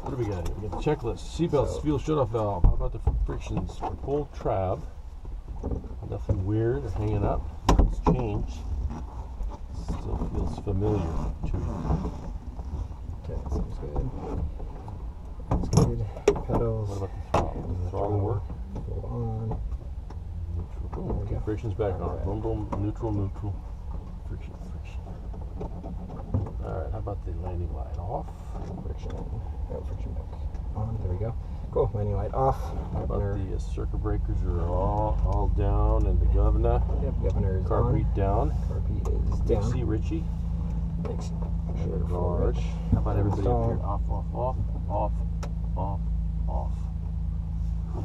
What do we got here? We got the checklist. Seatbelts, fuel shutoff valve. How about the frictions for full trab? Nothing weird or hanging up. It's changed. Still feels familiar to me. Okay, sounds good. That's good. Pedals. What about the throttle? Does the throttle work? Hold on. Neutral. Boom. Okay, friction's back on. Boom, boom. Neutral, neutral. Friction, friction. Alright, how about the landing light off? Friction. Friction back on. There we go. Cool. Landing light off. How about the circuit breakers are all down, and the governor? Yep, governor is Carb on. heat down. Carb heat is down. See Richie. Thanks. Sure, large. How about everybody up here? Off, off, off, off, off, off.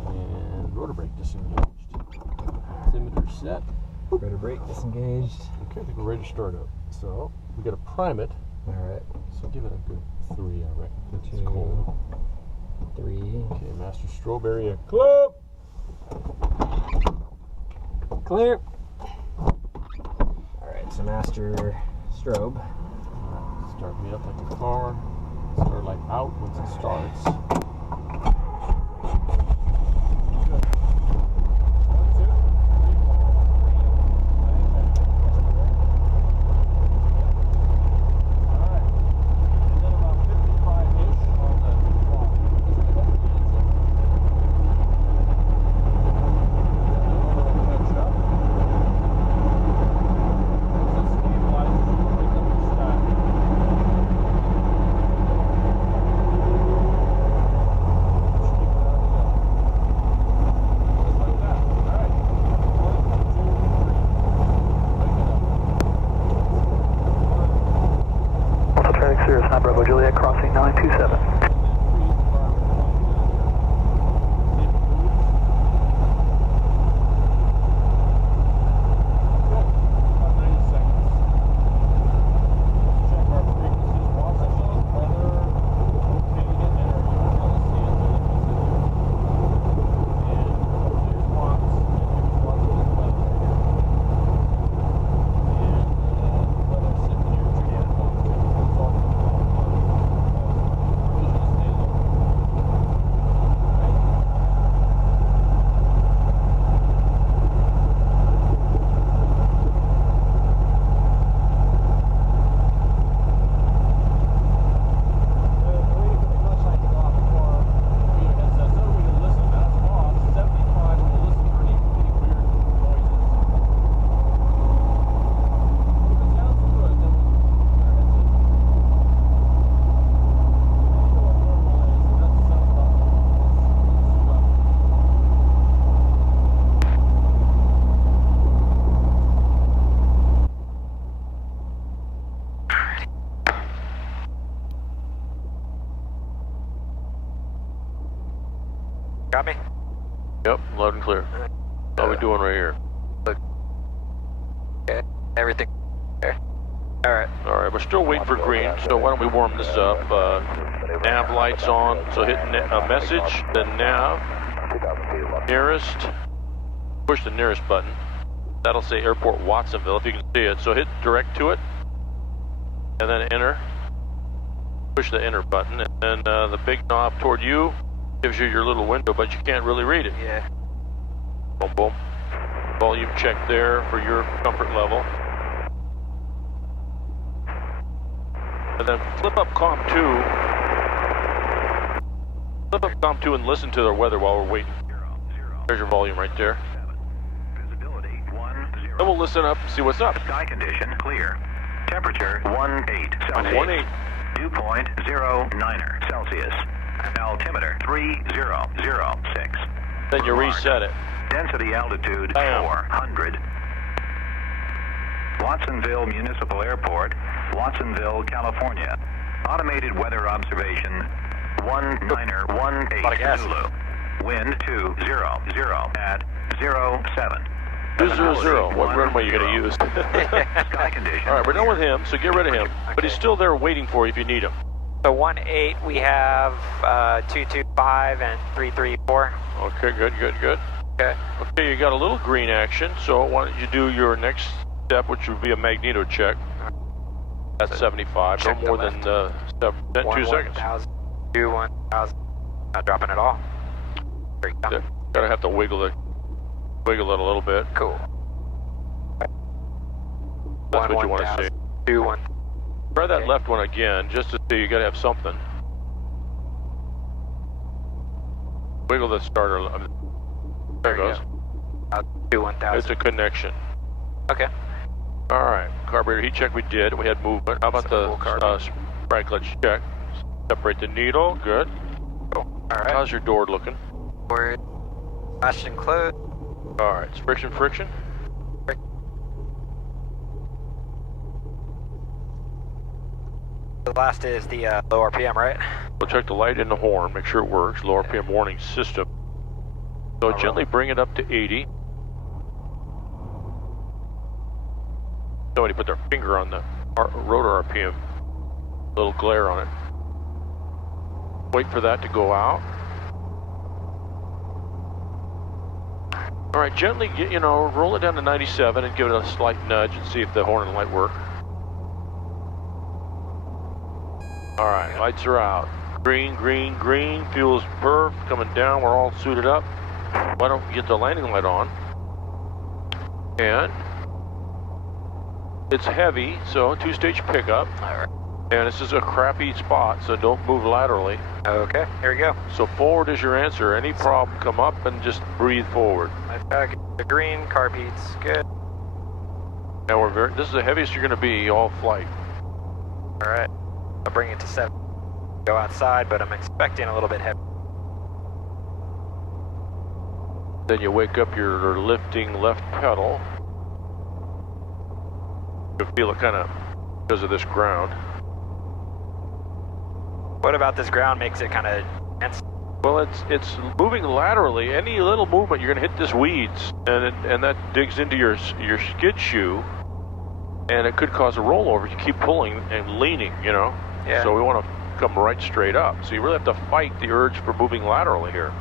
And rotor brake disengaged. Altimeter set. Rotor brake disengaged. Okay, I think we're ready to start up. So we got to prime it. All right. So give it a good 3, I reckon. It's 2, cold. 3. Okay, Master Strobe area. Club. Clear. All right. So master strobe. Start me up like a car. Start light out once it starts. Bravo Juliet crossing 927. Got me? Yep, loud and clear. How are we doing right here? Okay, everything. Okay. Alright. Alright, we're still waiting for green, so why don't we warm this up? Nav lights on, so hit a message, then nav, nearest, push the nearest button. That'll say Airport Watsonville if you can see it, so hit direct to it, and then enter. Push the enter button, and then the big knob toward you gives you your little window, but you can't really read it. Yeah. Boom, boom. Volume check there for your comfort level. And then flip up COM 2. Flip up COM 2 and listen to their weather while we're waiting. There's your volume right there. Then we'll listen up and see what's up. Sky condition clear. Temperature 18 Celsius. 18. Dew point 09 Celsius. Altimeter 3006. Then you reset it. Density altitude 400. Watsonville Municipal Airport, Watsonville, California. Automated weather observation 1918 Zulu. Wind 200 at 07. 200. What runway are you going to use? Sky condition. All right, we're done with him, so get rid of him. But he's still there waiting for you if you need him. So 18, we have 225 and 334. Okay, good, good, good. Okay. Okay, you got a little green action, so why don't you do your next step, which would be a magneto check. That's 75, no check the more than left. 2 seconds. 1,000, 2, 1,000. Not dropping at all. There you go. Yeah, gotta have to wiggle it a little bit. Cool. That's what you want to see. 2, 1. Try that Okay. left one again, just to see. You gotta have something. Wiggle the starter. There it goes. 2, 1,000. It's a connection. Okay. All right, carburetor heat check we did. We had movement. How about So the full carb. sprinkler? Let's check. Separate the needle. Good. Cool. All right. How's your door looking? Forward. Latched and closed. All right, it's friction. The last is the low RPM, right? We'll check the light and the horn. Make sure it works. Low RPM warning system. So gently bring it up to 80. Somebody put their finger on the rotor RPM. Little glare on it. Wait for that to go out. All right, gently, roll it down to 97 and give it a slight nudge and see if the horn and light work. All right, lights are out. Green, fuel's perf, coming down, we're all suited up. Why don't we get the landing light on? And it's heavy, so 2-stage pickup. All right. And this is a crappy spot, so don't move laterally. Okay, here we go. So forward is your answer. Any problem, come up and just breathe forward. The green, carb heats, good. And this is the heaviest you're gonna be all flight. All right, I'll bring it to 7. Go outside, but I'm expecting a little bit heavy. Then you wake up your lifting left pedal. You feel it kind of because of this ground. What about this ground makes it kind of tense? Well, it's moving laterally. Any little movement, you're gonna hit this weeds, and that digs into your skid shoe, and it could cause a rollover. You keep pulling and leaning, Yeah. So we want to come right straight up. So you really have to fight the urge for moving laterally here.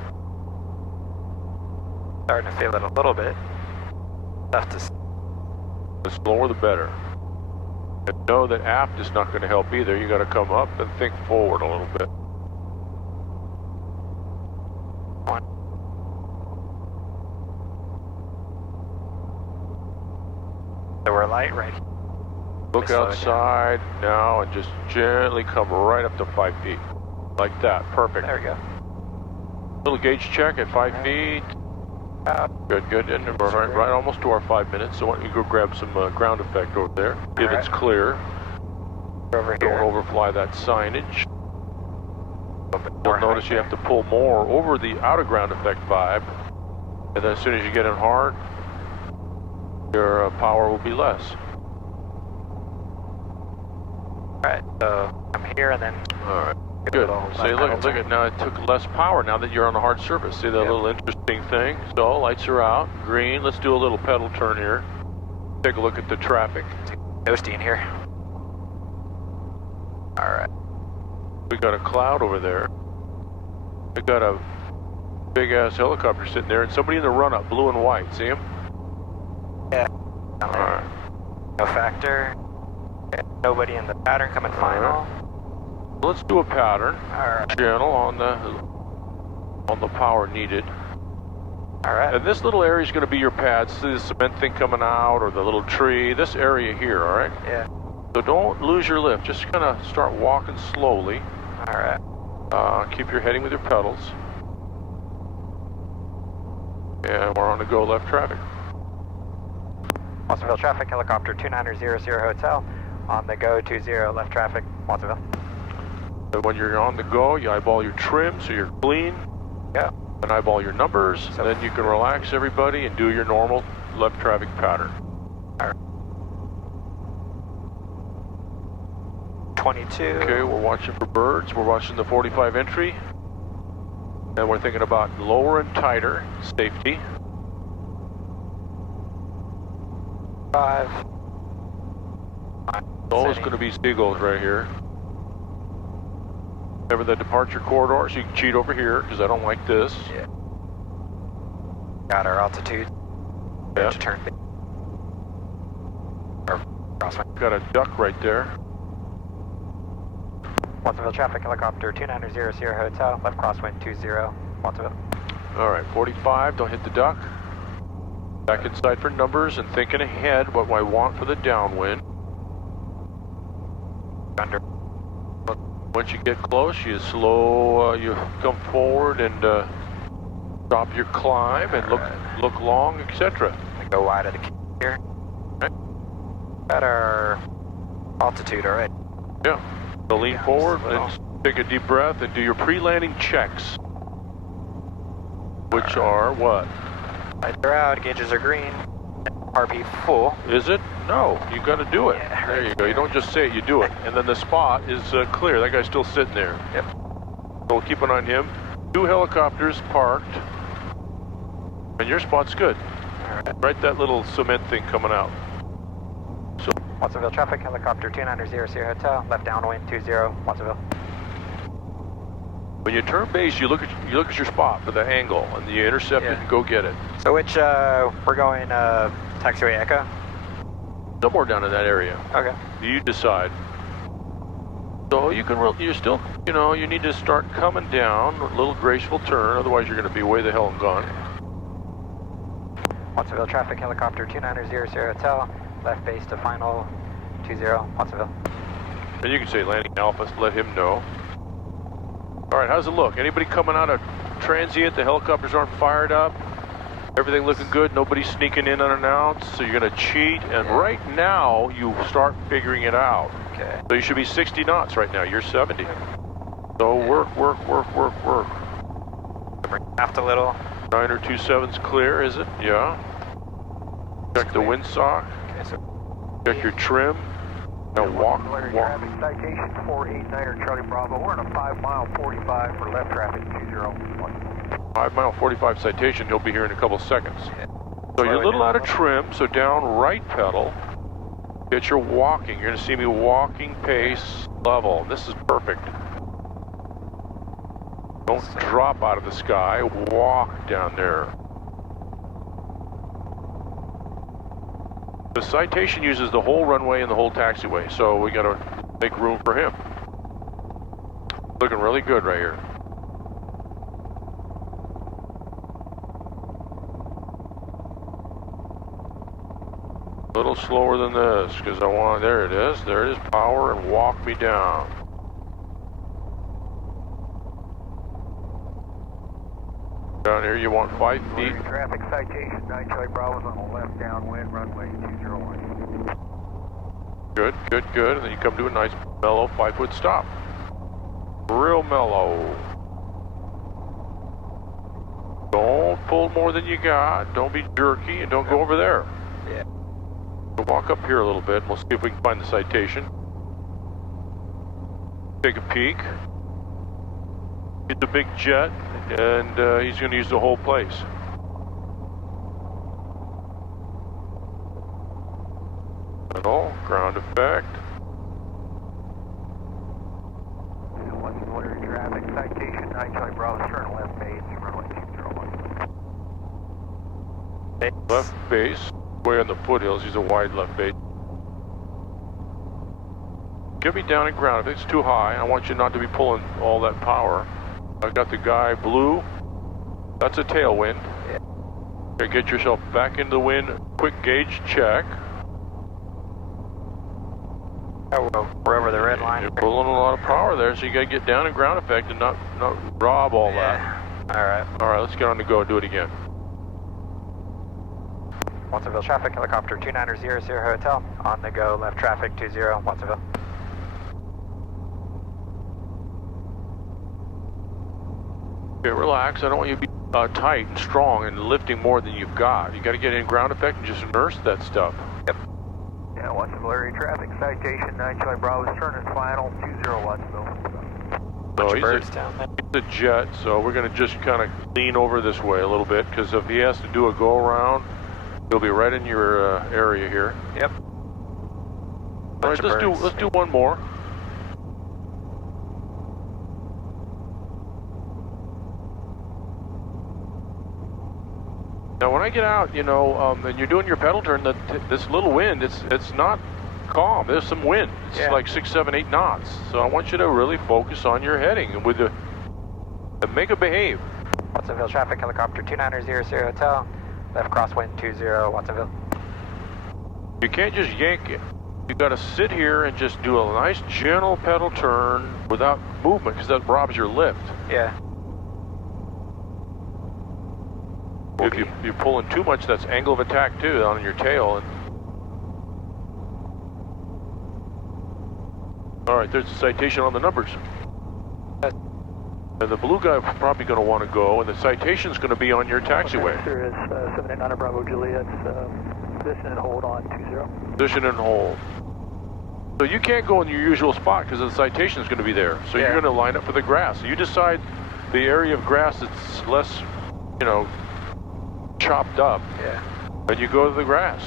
Starting to feel it a little bit. Tough to. The slower the better. And know that aft is not going to help either. You got to come up and think forward a little bit. So we're light right here. Look Slow it outside now and just gently come right up to 5 feet. Like that. Perfect. There we go. Little gauge check at 5 feet. Good. And we're right almost to our 5 minutes. So why don't you go grab some ground effect over there. If it's clear. Over Don't here. overfly that signage. You'll notice you have to pull more over the outer ground effect vibe. And then as soon as you get in hard, your power will be less. Alright, so I'm here and then. Alright, good. See, look at now it took less power now that you're on a hard surface. See that little interesting thing? So, lights are out, green. Let's do a little pedal turn here. Take a look at the traffic. Toasty in here. Alright. We got a cloud over there. We got a big ass helicopter sitting there and somebody in the run up, blue and white. See him? Yeah. Alright. No factor. Okay. Nobody in the pattern coming final. Let's do a pattern. Alright. Channel on the power needed. Alright. And this little area is going to be your pads. See the cement thing coming out or the little tree. This area here, alright? Yeah. So don't lose your lift. Just kind of start walking slowly. Alright. Keep your heading with your pedals. And we're on the go left traffic. Watsonville traffic, helicopter 2900 hotel. On the go 20 left traffic, Watsonville. And when you're on the go, you eyeball your trim so you're clean. Yeah. And eyeball your numbers. So then you can relax everybody and do your normal left traffic pattern. Alright. 22. Okay, we're watching for birds. We're watching the 45 entry. And we're thinking about lower and tighter safety. 5. Always going to be seagulls right here. Remember the departure corridor, so you can cheat over here, because I don't like this. Yeah. Got our altitude. Yeah. To turn. Or crosswind. Got a duck right there. Watsonville traffic, helicopter 2900 Sierra Hotel, left crosswind 20, Watsonville. All right, 45, don't hit the duck. Back inside for numbers and thinking ahead what I want for the downwind. Under. Once you get close, you slow, you come forward and stop your climb and look long, etc. Go wide of the key here. Okay. At our altitude, all right. Yeah. So lean forward and take a deep breath and do your pre-landing checks. Which are what? Lights are out, gauges are green, RP full. Is it? No, you got to do it. Yeah. There you go. You don't just say it, you do it. And then the spot is clear. That guy's still sitting there. Yep. So we'll keep an eye on him. 2 helicopters parked. And your spot's good. All right. Right, that little cement thing coming out. So Watsonville traffic, helicopter 2900 Sierra Hotel, left downwind 20, Watsonville. when you turn base, you look at your spot for the angle, and you intercept it and go get it. So which we're going taxiway Echo. Somewhere down in that area. Okay. You decide. So you can, you still, you need to start coming down, a little graceful turn, otherwise you're going to be way the hell and gone. Watsonville traffic, helicopter 2900 Sierra Hotel, left base to final 20, Watsonville. And you can say landing alpha, let him know. All right, how's it look? Anybody coming out of transient? The helicopters aren't fired up? Everything looking good? Nobody sneaking in unannounced? So you're going to cheat, and right now you start figuring it out. Okay. So you should be 60 knots right now. You're 70. So work. Bring aft a little. 927's clear, is it? Yeah. Check the windsock. Okay, so Check your trim. Now walk. Traffic citation 489er Charlie Bravo. We're in a 5 mile 45 for left traffic 201. 5 mile 45 citation. He'll be here in a couple seconds. So you're a little out of trim. So down right pedal. Get your walking. You're going to see me walking pace level. This is perfect. Don't drop out of the sky. Walk down there. The citation uses the whole runway and the whole taxiway, so we got to make room for him. Looking really good right here. A little slower than this, because I want, there it is, power, and walk me down. Down here you want 5 feet. Traffic citation 9 Charlie Bravo's on the left downwind runway 201. Good. And then you come to a nice mellow 5-foot stop. Real mellow. Don't pull more than you got. Don't be jerky, and don't go over there. yeah. We'll walk up here a little bit and we'll see if we can find the citation. Take a peek. Get the big jet, and he's going to use the whole place. Pedal, ground effect. Watsonville traffic citation 9 Charlie Bravo. Turn left base runway 201. Left base, way on the foothills, he's a wide left base. Get me down at ground. If it's too high, I want you not to be pulling all that power. I've got the guy blue. That's a tailwind. Yeah. Okay, get yourself back into the wind. Quick gauge check. Oh, we're over the red line. You're pulling a lot of power there, so you got to get down in ground effect and not rob all that. All right. All right, let's get on the go and do it again. Watsonville traffic, helicopter 2900 Sierra Hotel, on the go, left traffic 20, Watsonville. Okay, relax. I don't want you to be tight and strong and lifting more than you've got. You got to get in ground effect and just nurse that stuff. Yep. Yeah, Watsonville area traffic citation 9 Charlie Bravo's turn is final 20 Watsonville. So Bunch of birds down there. he's a jet, so we're going to just kind of lean over this way a little bit, because if he has to do a go around, he'll be right in your area here. Yep. All Bunch right, of let's do one more. Now, when I get out, and you're doing your pedal turn, this little wind, it's not calm. There's some wind. It's like 6, 7, 8 knots. So I want you to really focus on your heading and with the make it behave. Watsonville traffic, helicopter 2900 hotel, left crosswind 20, Watsonville. You can't just yank it. You got to sit here and just do a nice gentle pedal turn without movement because that robs your lift. Yeah. If you're pulling too much, that's angle of attack too on your tail. And all right, there's a citation on the numbers. And the blue guy is probably going to want to go, and the citation's going to be on your taxiway. There is 789 Bravo Juliet, position and hold on 20. Position and hold. So you can't go in your usual spot because the citation's going to be there. So you're going to line up for the grass. So you decide the area of grass that's less, chopped up. Yeah. And you go to the grass.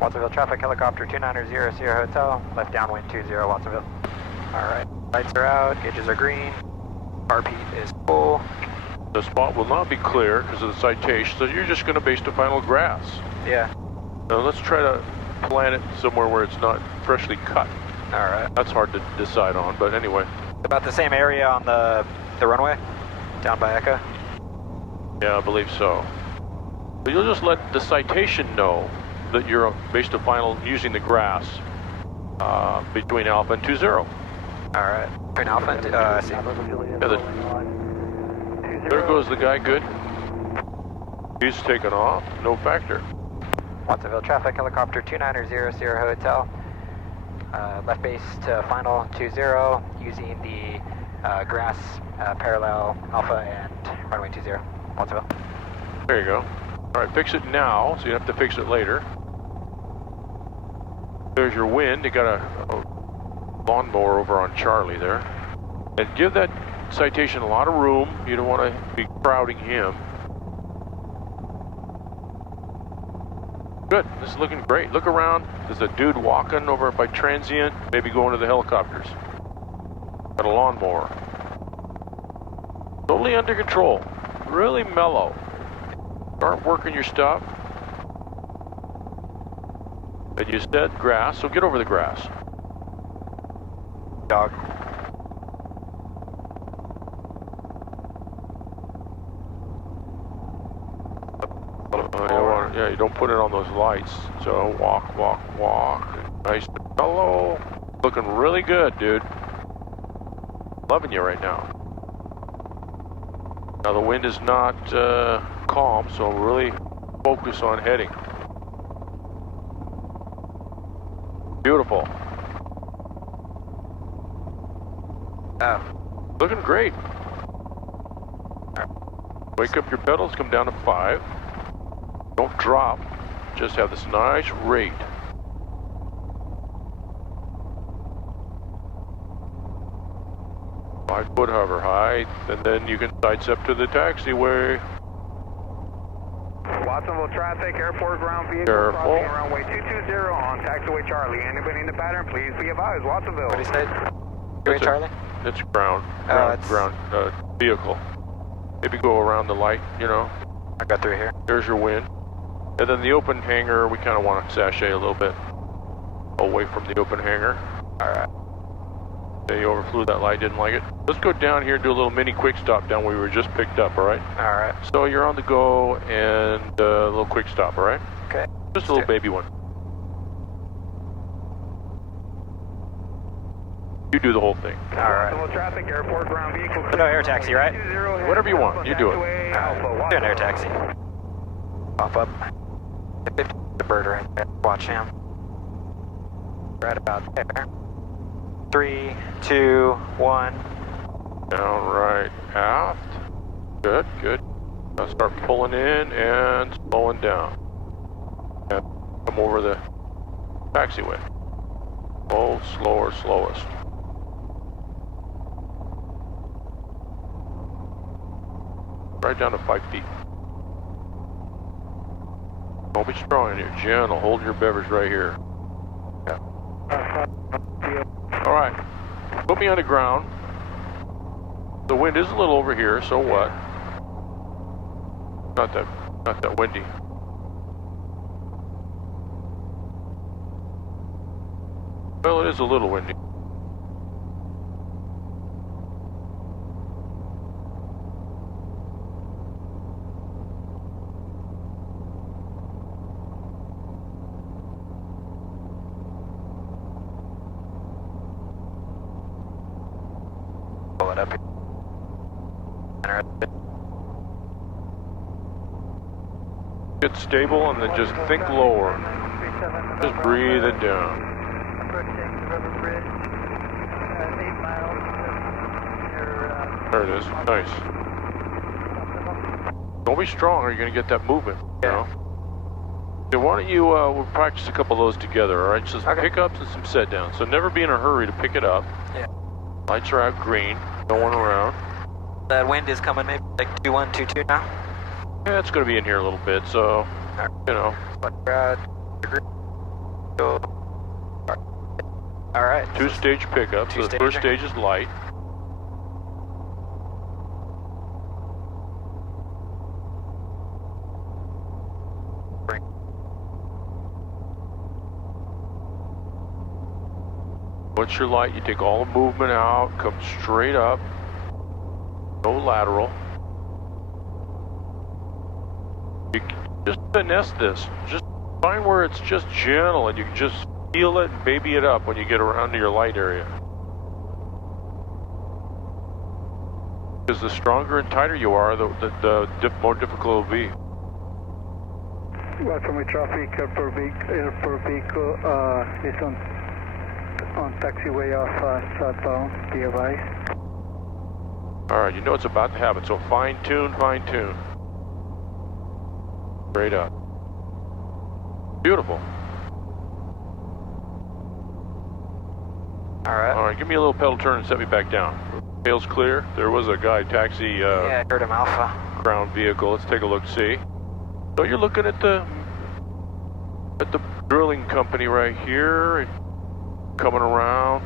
Watsonville traffic, helicopter 2900 hotel, left downwind 20, Watsonville. All right, lights are out, gauges are green, RP is full. The spot will not be clear because of the citation, so you're just going to base the final grass. Yeah. Now let's try to plant it somewhere where it's not freshly cut. All right. That's hard to decide on, but anyway. About the same area on the runway, down by Echo? Yeah, I believe so. But you'll just let the citation know that you're based the final using the grass between Alpha and 20. All right. Between Alpha and there goes the guy, good. He's taken off, no factor. Watsonville traffic, helicopter 2900 hotel, left base to final 20, using the grass parallel Alpha and runway 20, Watsonville. There you go. All right, fix it now, so you have to fix it later. There's your wind. You got a lawnmower over on Charlie there. And give that citation a lot of room. You don't want to be crowding him. Good, this is looking great. Look around. There's a dude walking over by transient, maybe going to the helicopters. Got a lawnmower. Totally under control. Really mellow. Start working your stuff. And you said grass, so get over the grass. Dog. Yeah, you don't put it on those lights. So walk, walk, walk. Nice and mellow. Looking really good, dude. Loving you right now. Now the wind is not calm, so really focus on heading. Beautiful. Looking great. Wake up your pedals, come down to 5. Don't drop, just have this nice rate. Five-foot hover height, and then you can sidestep to the taxiway. Watsonville traffic, airport ground vehicle Careful. crossing runway 220 on taxiway Charlie. Anybody in the pattern, please be advised. Watsonville. What do you say? It's Charlie? It's ground vehicle. Maybe go around the light, I got through here. There's your wind. And then the open hangar, we kind of want to sashay a little bit away from the open hangar. All right. Okay, you overflew that light, didn't like it. Let's go down here and do a little mini quick stop down where we were just picked up, all right? All right. So you're on the go and a little quick stop, all right? Okay. Just a little baby one. You do the whole thing. All right. Watsonville traffic, airport ground vehicle. No air taxi, right? Whatever you want, you do it. Do an air taxi. Pop up. The bird right there. Watch him. Right about there. 3, 2, 1. Down right aft. Good, good. Now start pulling in and slowing down. And come over the taxiway. Oh, slower, slowest. Right down to 5 feet. Don't be strong in here, gentle. Hold your beverage right here. Yeah. All right. Put me on the ground. The wind is a little over here, so what? Not that windy. Well, it is a little windy. Pull it up here. Get stable and then just think lower. Just breathe it down. Approaching the river bridge, 8 miles. There it is. Nice. Don't be strong or you're going to get that movement. You know? Okay, why don't you, we'll practice a couple of those together, all right? Just pickups and some set downs. So never be in a hurry to pick it up. Yeah. Lights are out green. No one around. That wind is coming maybe like 21, 22 now. Yeah, it's going to be in here a little bit, so, you know. All right. Two-stage pickup. So the first stage is light. Once you're light, you take all the movement out, come straight up. No lateral. You just finesse this. Just find where it's just gentle and you can just feel it and baby it up when you get around to your light area. Because the stronger and tighter you are, the more difficult it'll be. Welcome traffic per vehicle is on taxiway off southbound, be advised. Alright, you know it's about to happen, so fine tune. Straight up. Beautiful. Alright, give me a little pedal turn and set me back down. Tail's clear. There was a guy taxi yeah, I heard him Alpha. Crown vehicle. Let's take a look, see. So you're looking at the drilling company right here, coming around.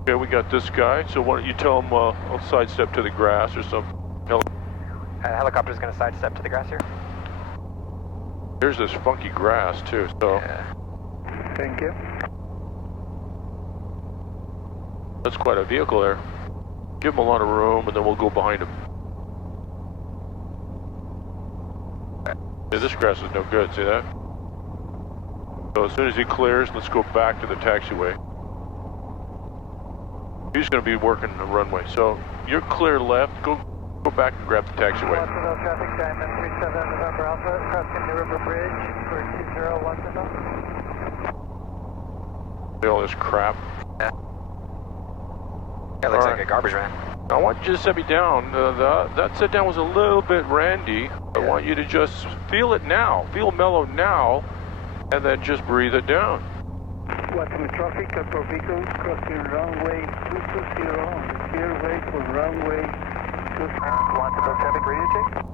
Okay, we got this guy. So why don't you tell him I'll sidestep to the grass or something. Helicopter's going to sidestep to the grass here. There's this funky grass too. So Thank you. that's quite a vehicle there. Give him a lot of room, and then we'll go behind him. Yeah, this grass is no good, see that? So as soon as he clears, let's go back to the taxiway. He's going to be working the runway. So you're clear left, go back and grab the taxiway. Watsonville traffic, Diamond 37 November Alpha, crossing the river bridge for 20 Watsonville. See all this crap? Yeah. That looks like a garbage man. I want you to set me down. That set down was a little bit randy. I want you to just feel it now. Feel mellow now, and then just breathe it down. Watsonville traffic, per vehicle, crossing runway 220 on the clearway for runway 220. Watsonville traffic, radio check.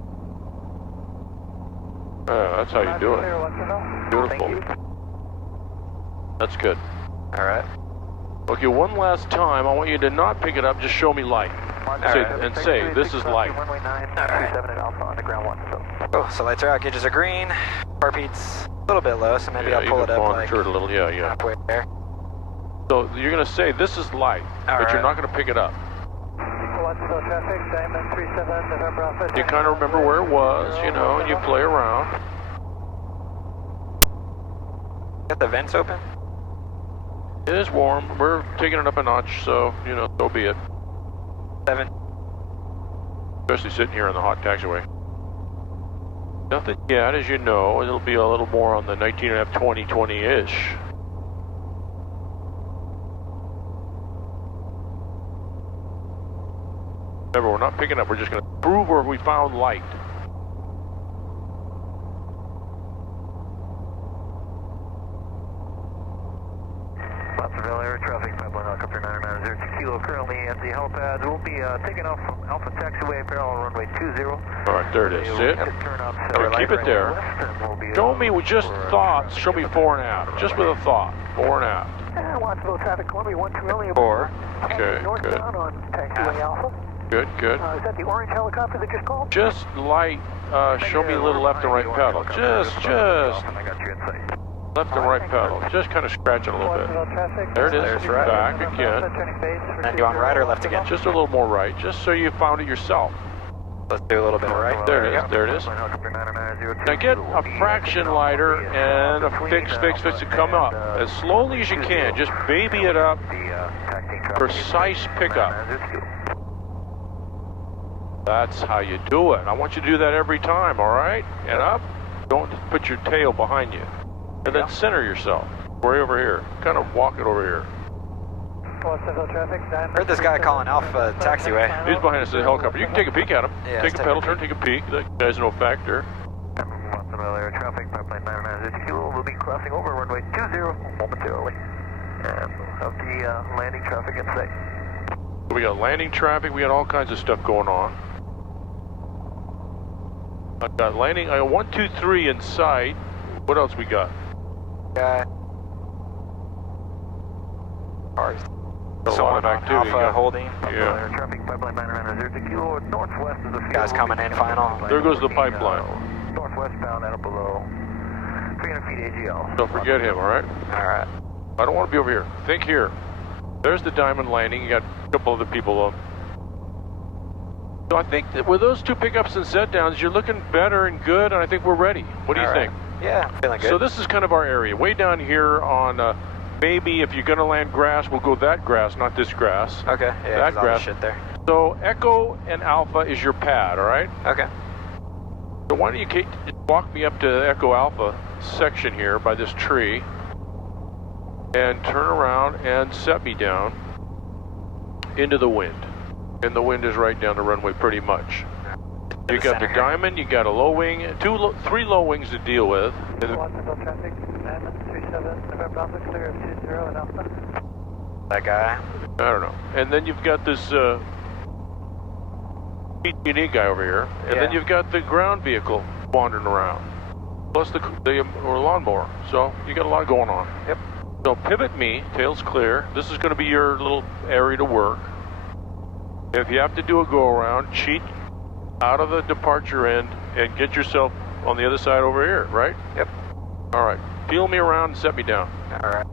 That's how you do it. Beautiful. That's good. All right. Okay, one last time, I want you to not pick it up, just show me light. Say, this is light. Oh, so lights are out, gauges are green. Bar beats a little bit low, so maybe I'll pull it up like a little, yeah. halfway there. So you're going to say, this is light, but you're not going to pick it up. You kind of remember where it was, you know, and you play around. Got the vents open? It is warm. We're taking it up a notch, so, you know, so be it. 7. Especially sitting here on the hot taxiway. Nothing yet, as you know. It'll be a little more on the 19.5, 20-ish. Remember, we're not picking up. We're just going to prove where we found light. Watsonville air traffic, pipeline helicopter 9902 kilo, currently at the helipad. We'll be taking off from Alpha Taxiway, parallel runway 20. All right, there it is. See it? Keep it there. Show me with just thoughts. Show me fore and aft. Just with a thought. Fore and aft. Watsonville traffic, Columbia 12. 4. Okay, good. Northbound on taxiway Alpha. Good. Is that the orange helicopter that just called? Just light. Show me a little left and right pedal. Just. I got you inside. Left and right pedal. Just kind of scratch it a little bit. There it is. There's right. Back again. And you want right or left again? Just a little more right, just so you found it yourself. Let's do a little bit of right. There it is. There it is. Now get a fraction lighter and a fix to come up as slowly as you can. Just baby it up. Precise pickup. That's how you do it. I want you to do that every time, all right? And up. Don't put your tail behind you. And then center yourself. Way over here. Kind of walk it over here. Heard this guy calling Alpha taxiway. He's behind us in the helicopter. You can take a peek at him. Yeah, take a pedal turn, take a peek. That guy's no factor. Air traffic, pipeline 990 kilo. We'll be crossing over runway 20 momentarily. And have the landing traffic in sight. We got landing traffic. We got all kinds of stuff going on. I got landing. I got 1, 2, 3 in sight. What else we got? Cars. A lot of activity. Alpha holding. Yeah. Air traffic, pipeline 990 kilo. Northwest of the field. Guys coming in final. There goes the pipeline. Northwestbound and below 300 feet AGL. Don't forget him, all right? All right. I don't want to be over here. Think here. There's the diamond landing. You got a couple other people up. So I think that with those two pickups and set downs, you're looking better and good, and I think we're ready. What do you think? Yeah, feeling good. So this is kind of our area. Way down here on, maybe if you're going to land grass, we'll go that grass, not this grass. Okay, yeah, that all grass. the shit there. So Echo and Alpha is your pad, all right? Okay. So why don't you walk me up to the Echo Alpha section here by this tree and turn around and set me down into the wind. And the wind is right down the runway pretty much. You got the diamond, you got a low wing, 3 low wings to deal with. That guy. I don't know. And then you've got this unique guy over here. And then you've got the ground vehicle wandering around. Plus the lawnmower. So you got a lot going on. Yep. So pivot me, tail's clear. This is going to be your little area to work. If you have to do a go around, cheat out of the departure end and get yourself on the other side over here, right? Yep. All right. Peel me around and set me down. All right.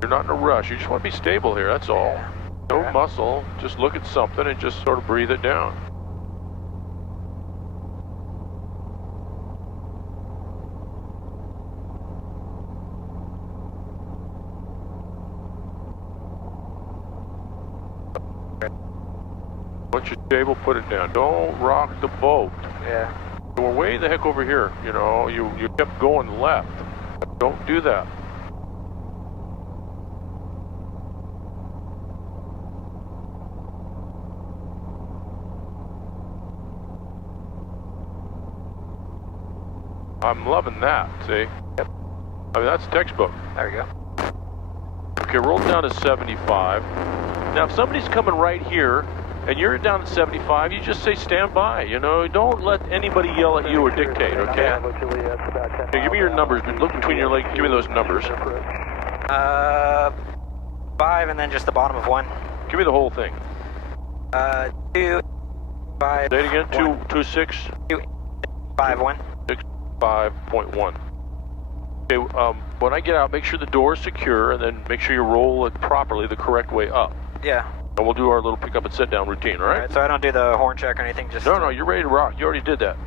You're not in a rush. You just want to be stable here, that's all. Yeah. No Right. muscle. Just look at something and just sort of breathe it down. Once you're stable, put it down. Don't rock the boat. Yeah. We're way the heck over here, you know. You kept going left. Don't do that. I'm loving that, see? Yep. I mean, that's textbook. There we go. Okay, roll down to 75. Now, if somebody's coming right here, and you're down at 75, you just say stand by, you know? Don't let anybody yell at you or dictate, okay? Okay, give me your numbers. Look between your legs. Give me those numbers. 5 and then just the bottom of 1. Give me the whole thing. 2, 5. Say it again. 1. 2, 6. 2, 5, 1. 5.1. Okay, when I get out, make sure the door is secure, and then make sure you roll it properly the correct way up. Yeah. And we'll do our little pick up and set down routine, all right? Alright, so I don't do the horn check or anything, just... No, you're ready to rock. You already did that.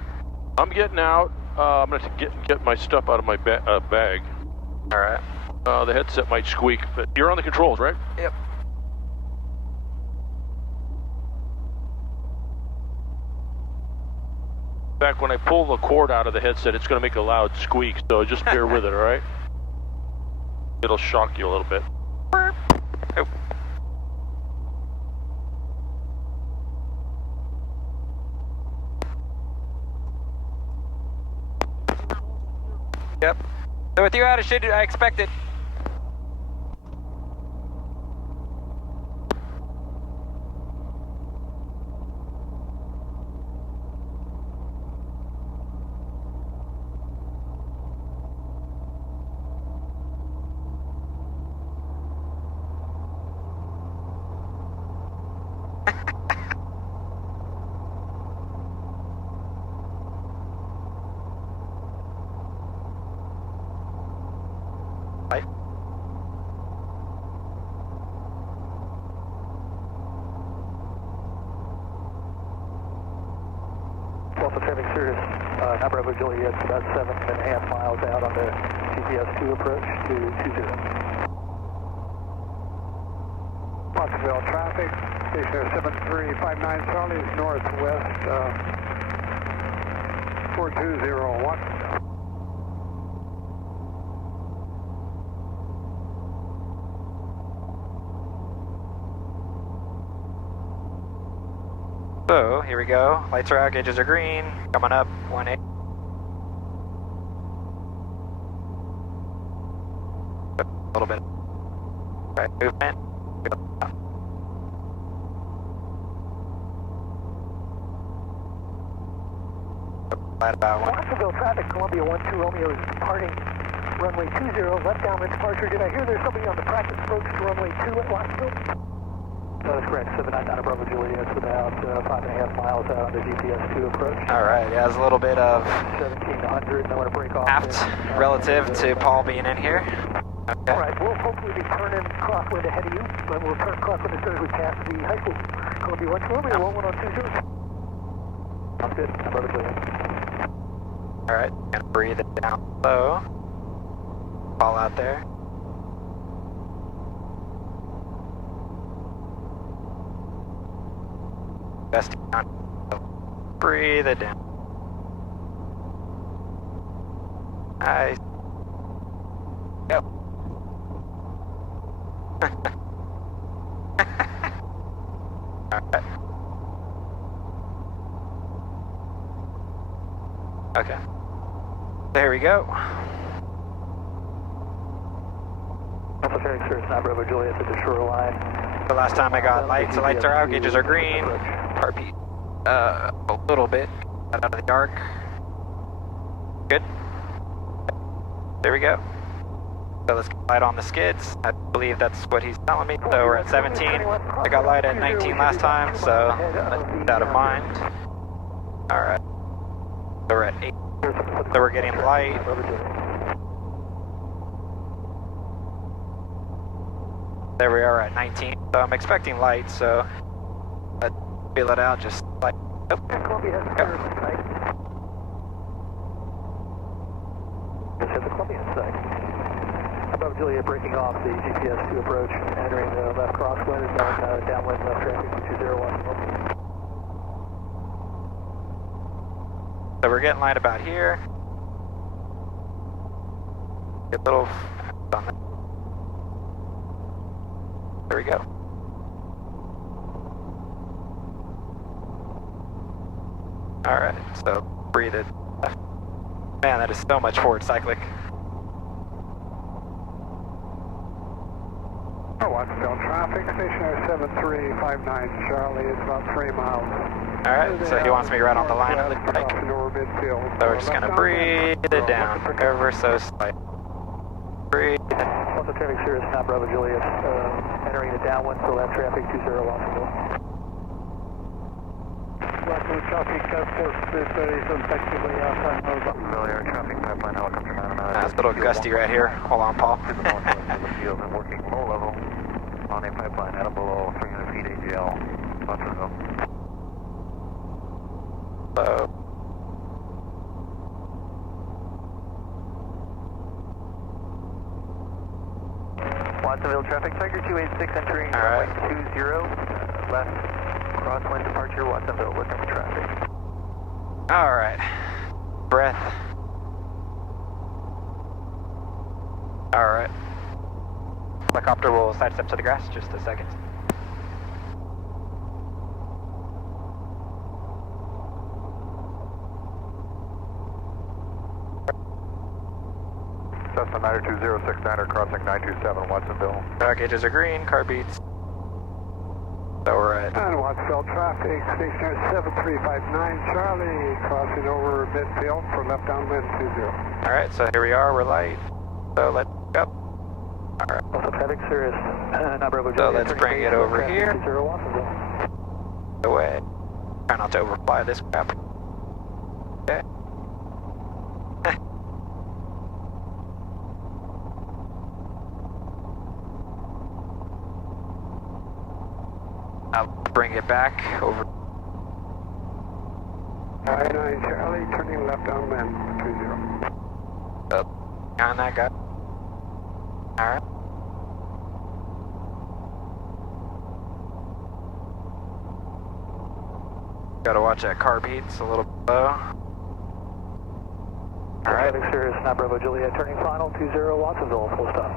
I'm getting out. I'm going to get my stuff out of my bag. Alright. The headset might squeak, but you're on the controls, right? Yep. In fact, when I pull the cord out of the headset, it's going to make a loud squeak, so just bear with it, all right? It'll shock you a little bit. Oh. Yep. So with your attitude, I expect it. Bravo Juliet, it's about 7.5 miles out on the GPS 2 approach to 20. Watsonville traffic, stationer 7359 Charlie is northwest 420 Watsonville. So, here we go. Lights are out, gauges are green. Coming up, 1-8. A little bit. Right, movement. Flat about one. Watsonville traffic, Columbia 12 Romeo is departing runway 20, left downwind departure. Did I hear there's somebody on the practice approach to runway 2 at Watsonville? That is correct. 799 Bravo Juliet, it's about 5.5 miles out on the GPS 2 approach. All right, yeah, there's a little bit of 1700, and I want to break off. aft relative to Paul being in here. Okay. All right, we'll hopefully be turning crosswind ahead of you, but we'll turn crosswind as soon as we pass the high school. Columbia 12 Romeo, 11 on 20. Sounds good. Bravo Juliet. All right, gonna breathe it down low. Paul out there. Best down. Breathe it down. Nice. Yep. Alright. Okay. There we go. Alpha Ferry Sir, it's not Bravo Juliet to the shoreline. The last time I got lights, the lights are out, gauges are green. Heartbeat, a little bit out of the dark. Good. There we go. So let's get light on the skids. I believe that's what he's telling me. So we're at 17. I got light at 19 last time, so keep that in mind. All right. So we're at 8. So we're getting light. There we are at 19. So I'm expecting light, so let's feel it out just like. Oh. Columbia has clear tonight. Just hit the Columbia side. Above Juliet breaking off the GPS 2 approach, entering the left crosswind and downwind left traffic 201. So we're getting light about here. Get a little on that. There we go. Alright, so breathe it. Man, that is so much forward cyclic. Watsonville traffic, stationer 7359 Charlie is about 3 miles. Alright, so he wants me right on the line, it looks like. So we're just gonna breathe it down, ever so slightly. Breathe. Also traffic sure is not Bravo Juliet, entering the downwind for left traffic 20 Watsonville. Watsonville traffic, is on taxiway outside Nova. Familiar traffic pipeline helicopter 909. It's a little gusty right here. Hold on, Paul. To the northwest of the field and working low level on a pipeline at or below 300 feet AGL, Watsonville. So, Watsonville traffic, Tiger 286 entering runway 20, left crosswind departure, Watsonville, looking for traffic. alright. Breath. Alright. Helicopter will sidestep to the grass, just a second. Cessna 92069 crossing 927 Watsonville. Gauges are green, car beats. So we're at. And Watsonville traffic, stationer 7359 Charlie, crossing over midfield for left downwind 20. Alright, so here we are, we're light. So let's go. Alright. Also traffic serious, not Bravo So let's bring it over here. 20 Watsonville. Away. Try not to overfly this crap. Okay. I'll bring it back over. 9 Charlie, turning left downwind, 20. Up. On that guy. Alright. Gotta watch that car beats a little low. Alright. Sirius, not Bravo Juliet, turning final, 20 Watsonville, full stop.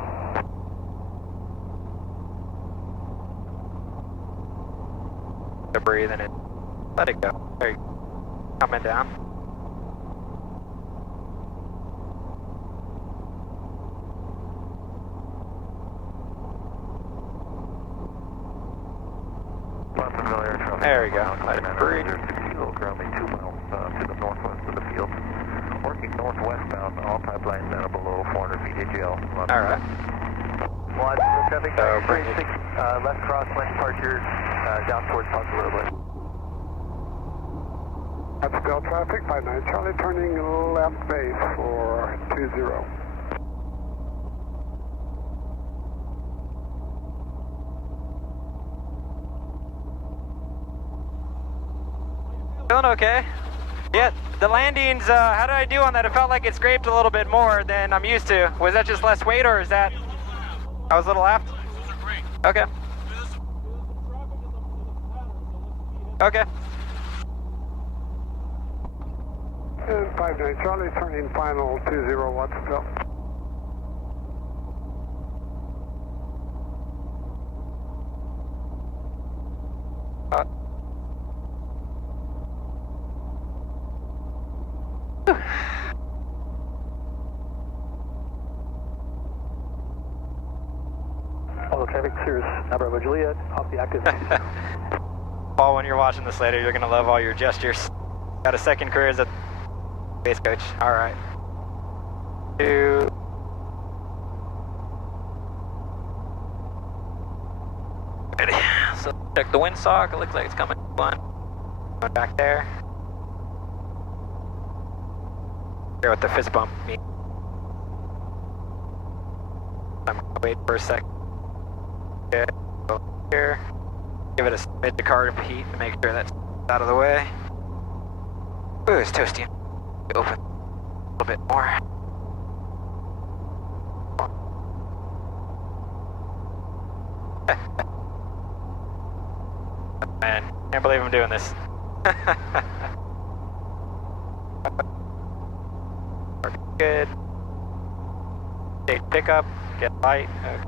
Breathe and let it go. There you go. Coming down. There we go. Let it breathe. Currently 2 miles to the northwest of the field. Working northwestbound, all pipelines down below 400 feet AGL. Alright. Watsonville traffic, So bring it. left crosswind departure down towards Ponce Roadway. Watsonville traffic, 59 Charlie, turning left base for 20. Feeling okay. Yeah, the landings, how did I do on that? It felt like it scraped a little bit more than I'm used to. Was that just less weight or is that... I was a little aft? Okay. Okay. And 59 Charlie, turning final 20 Watsonville. All traffic, Sirius, not Bravo Juliet, off the active. Paul, when you're watching this later, you're gonna love all your gestures. Got a second career as a base coach. All right. 2. Ready. So check the windsock. It looks like it's coming. One. Going back there. Here with the fist bump. I'm gonna wait for a sec. Okay. Go here. Give it a smidge of car heat to make sure that's out of the way. Ooh, it's toasty. Open a little bit more. Man, can't believe I'm doing this. Good. Take pickup, get light. Okay.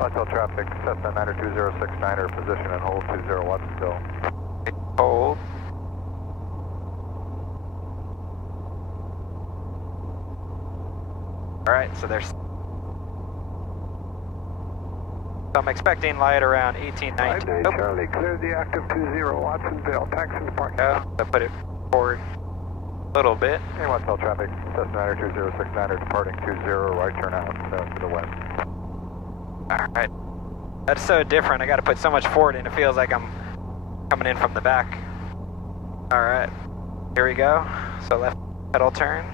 Untitled traffic, Cessna 92069er, position and hold 20 Watsonville. Hold. Alright, so there's... So I'm expecting light around 18, 19. 59 Charlie, clear the active 20 Watsonville, taxi parking. Go. So put it forward a little bit. Hey, Untitled traffic, Cessna 92069er, departing 20, right turn out to the west. Alright. That's so different. I gotta put so much forward in. It feels like I'm coming in from the back. Alright. Here we go. So left pedal turn.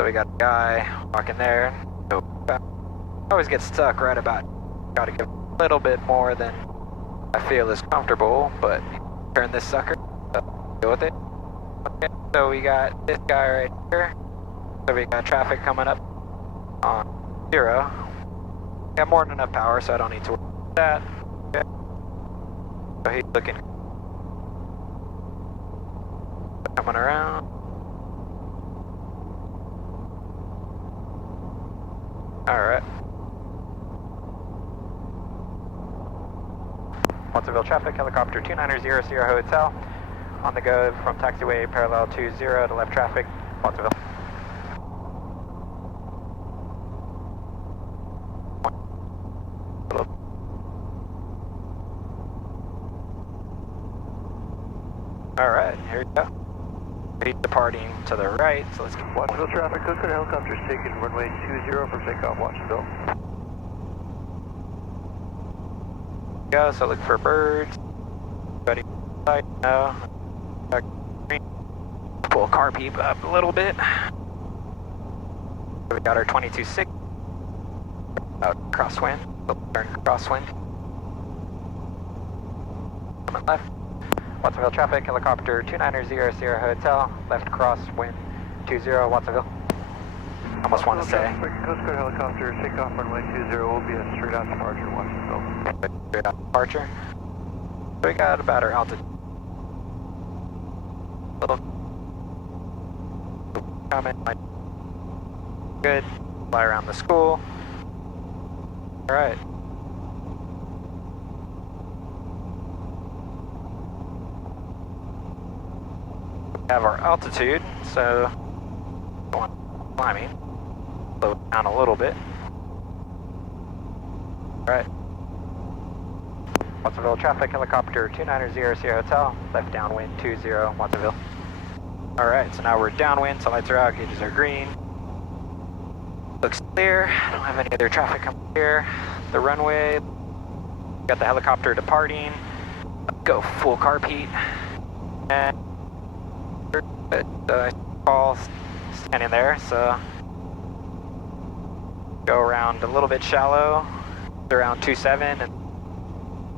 So we got a guy walking there. Go back. I always get stuck right about. Gotta give a little bit more than I feel is comfortable, but turn this sucker. So deal with it. Okay. So we got this guy right here. So we got traffic coming up on 0. Got more than enough power, so I don't need to worry about that. Okay. So he's looking. Coming around. Alright. Watsonville traffic, helicopter 2900 Sierra Hotel. On the go from taxiway parallel 20 to left traffic, Watsonville. Alright, here we go. He's departing to the right, so let's get Watsonville traffic, Cook helicopter's taking runway 20 for takeoff, Watsonville. go, so look for birds. Ready? No. Pull car peep up a little bit. We got our 22.6. Crosswind. Turn crosswind. Coming left. Watsonville traffic, helicopter 2900 Sierra Hotel, left crosswind 20 Watsonville. Almost want to say. Coast Guard helicopter, takeoff runway 20 will be a straight out departure, Watsonville. Straight out departure. So we got about our altitude. Little comment, like good. Fly around the school. All right. We have our altitude, so climbing. Slow it down a little bit. All right. Watsonville traffic, helicopter 2900 Sierra Hotel, left downwind 20 Watsonville. All right, so now we're downwind, so lights are out, gauges are green. Looks clear. I don't have any other traffic coming here. The runway. Got the helicopter departing. Go full carb heat. And I Paul standing there, so go around a little bit shallow, around 27, and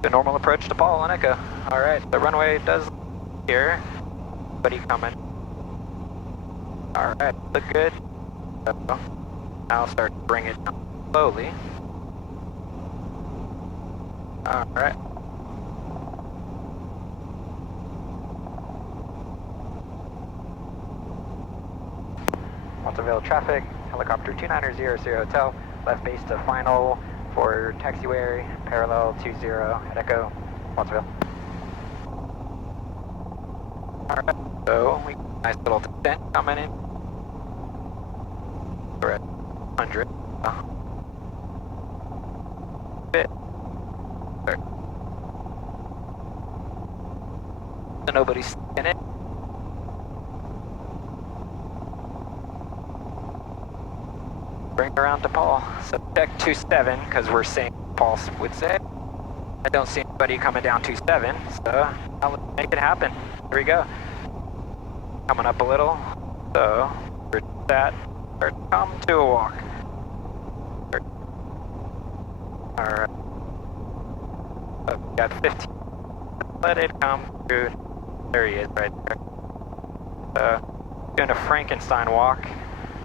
the normal approach to Paul on Echo. All right, the runway does here. Buddy coming. All right, look good. So, I'll start to bring it down slowly. All right. Watsonville traffic, helicopter 2900 Sierra Hotel, left base to final for taxiway, parallel 20 at Echo, Watsonville. All right, so we nice little descent coming in. We're at 100. Bit. Sorry. So nobody's in it. Bring it around to Paul. So deck 27, because we're saying Paul would say. I don't see anybody coming down 27, so I'll make it happen. Here we go. Coming up a little. So we're that. Come to a walk. Alright. Got 15. Let it come through. There he is right there. Doing a Frankenstein walk.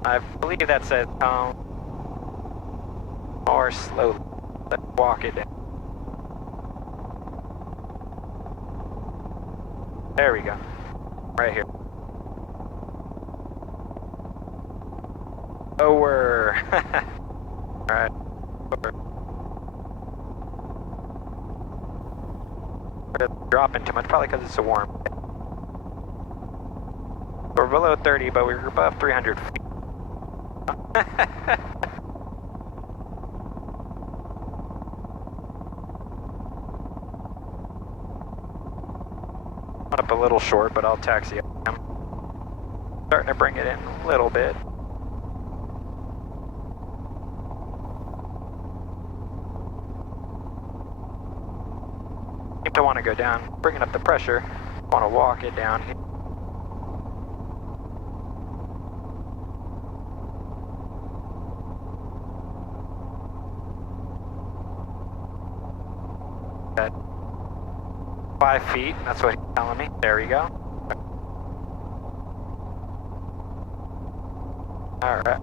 I believe that says come more slowly. Let's walk it down. There we go. Right here. Lower. Alright. We're dropping too much, probably because it's so warm. We're below 30, but we're above 300 feet. Up a little short, but I'll taxi up. I'm starting to bring it in a little bit. Seem to want to go down, bringing up the pressure. Want to walk it down here. At 5 feet, that's what he's telling me. There we go. Alright.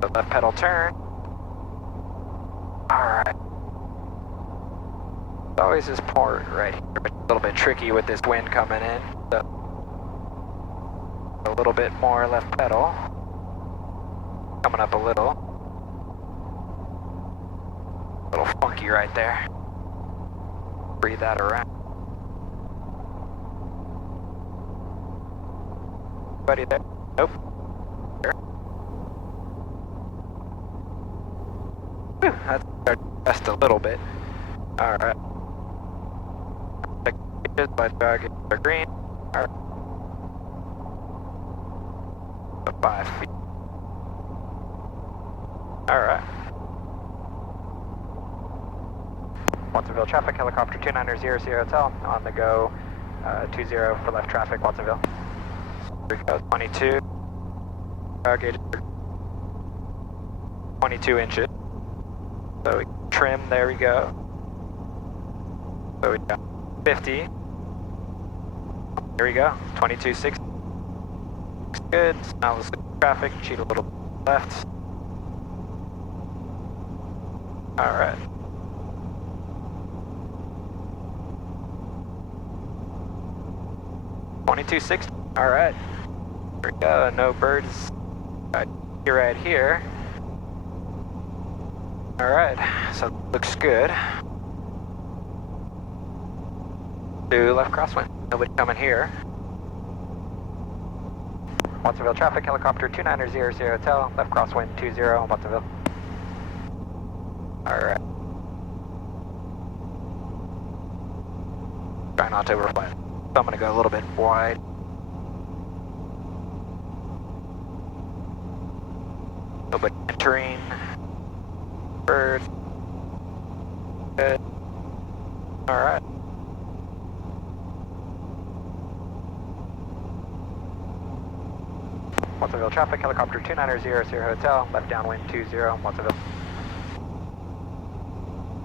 The left pedal turn. Alright. It's always this part right here, but a little bit tricky with this wind coming in. So a little bit more left pedal. Coming up a little. A little funky right there. Breathe that around. Buddy there? Nope. There. Whew, that's just a little bit. Alright. Let's drag it to green. Alright. 5 feet. Alright. Watsonville traffic, helicopter 2900 Sierra Hotel, on the go, 20 for left traffic, Watsonville. Here we go, 22. Gauge 22 inches. So we trim, there we go. So we got 50. Here we go, 2260. Looks good. Now let's look at traffic, cheat a little left. All right. $22.60. All right. Here we go. No birds. Right here. All right. So looks good. To left crosswind. Nobody coming here. Watsonville traffic, helicopter 2900 hotel, left crosswind 20, Watsonville. Alright. Try not to overfly. So I'm going to go a little bit wide. Nobody entering. Bird. Good. Alright. Watsonville traffic, helicopter 2900 hotel, left downwind 20, Watsonville.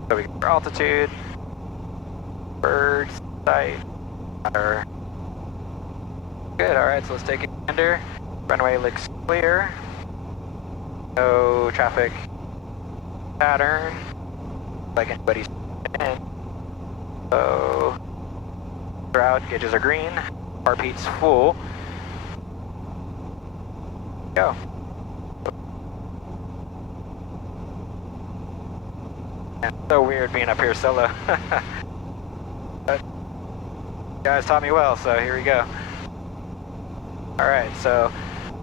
So we get altitude, bird sight, good. Alright, so let's take a gander. Runway looks clear. No traffic pattern, like anybody's in. So, we're out, gauges are green, RP's full. Go. Yeah, so weird being up here solo. But you guys taught me well, so here we go. Alright, so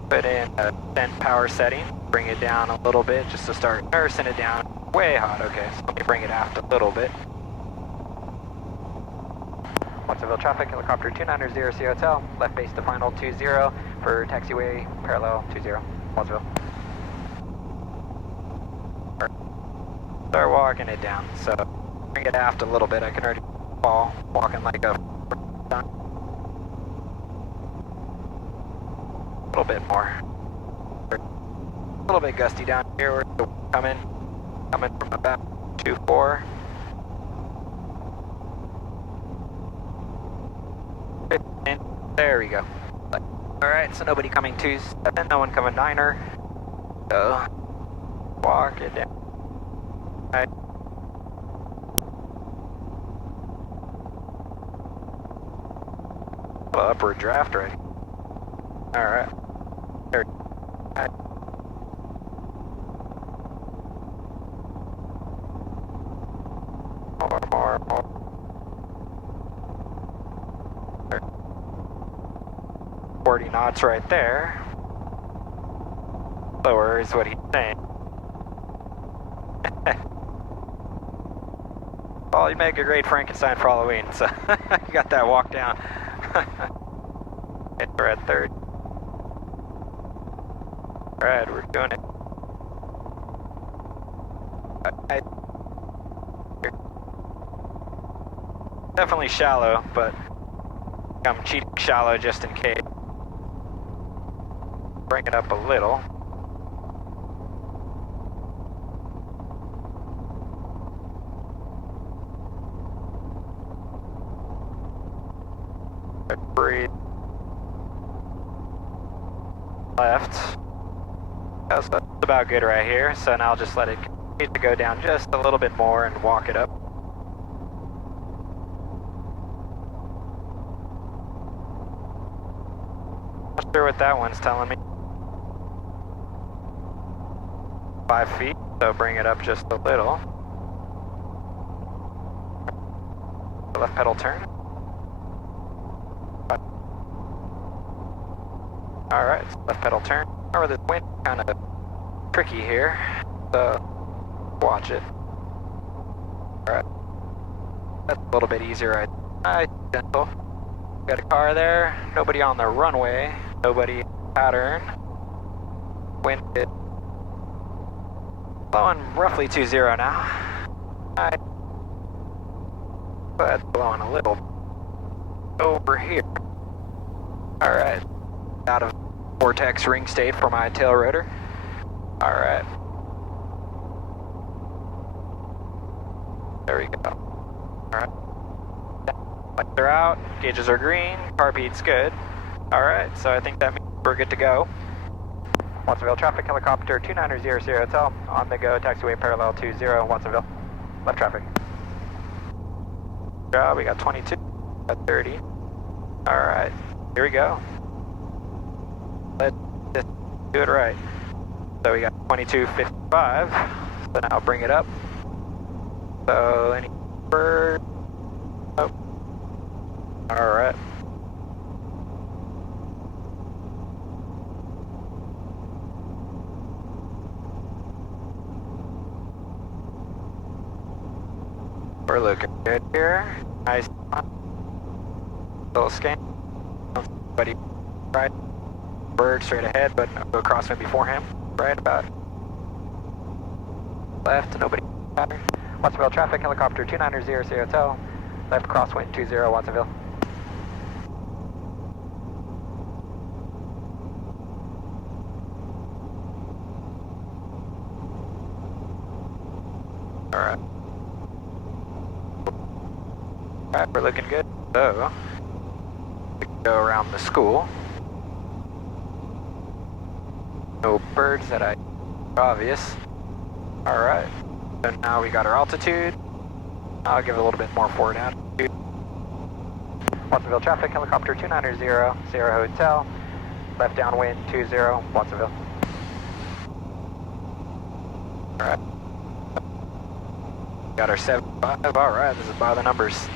put in a send power setting, bring it down a little bit just to start nursing it down. Way hot, okay, so let me bring it aft a little bit. Watsonville traffic, helicopter 2900 hotel, left base to final 20 for taxiway parallel 20, Watsonville. Start walking it down, so bring it aft a little bit. I can already fall walking like a little bit more. A little bit gusty down here. We're coming from about 24. And there we go. Alright, so nobody coming 27, no one coming 9er. So walk it down. Right. Well, upward draft ready. Alright. There. Right. More. 40 knots right there. Lower is what he's saying. Well, you make a great Frankenstein for Halloween, so you got that walk down. We're at 30. Alright, we're doing it. Definitely shallow, but I'm cheating shallow just in case. Bring it up a little. Breathe. Left. That's about good right here. So now I'll just let it continue to go down just a little bit more and walk it up. Not sure what that one's telling me. 5 feet, so bring it up just a little. Left pedal turn. Alright, left pedal turn. Remember, this wind kind of tricky here, so watch it. Alright. That's a little bit easier. Nice, gentle. Got a car there. Nobody on the runway. Nobody pattern. Wind is blowing roughly 20 now. Alright. But blowing a little over here. Alright. Out of vortex ring state for my tail rotor. Alright. There we go. Alright. Lights are out, gauges are green, carb heat's good. Alright, so I think that means we're good to go. Watsonville traffic, helicopter 2900 hotel, on the go, taxiway parallel 20, Watsonville. Left traffic. We got 22, got 30. Alright, here we go. Let's just do it right. So we got 2255, so now bring it up. So any bird? Oh. Alright. We're looking good here. Nice. Little scan. Buddy, right. Bird straight ahead, but no crosswind before him. Right about. Left, nobody. Watsonville traffic, helicopter 2900 hotel. Left crosswind 20, Watsonville. Alright. Alright, we're looking good. So, we can go around the school. No birds that I obvious. Alright. So now we got our altitude. I'll give it a little bit more forward altitude. Watsonville traffic, helicopter 2900 Sierra Hotel. Left downwind 20, Watsonville. Alright. Got our 75. Alright, this is by the numbers.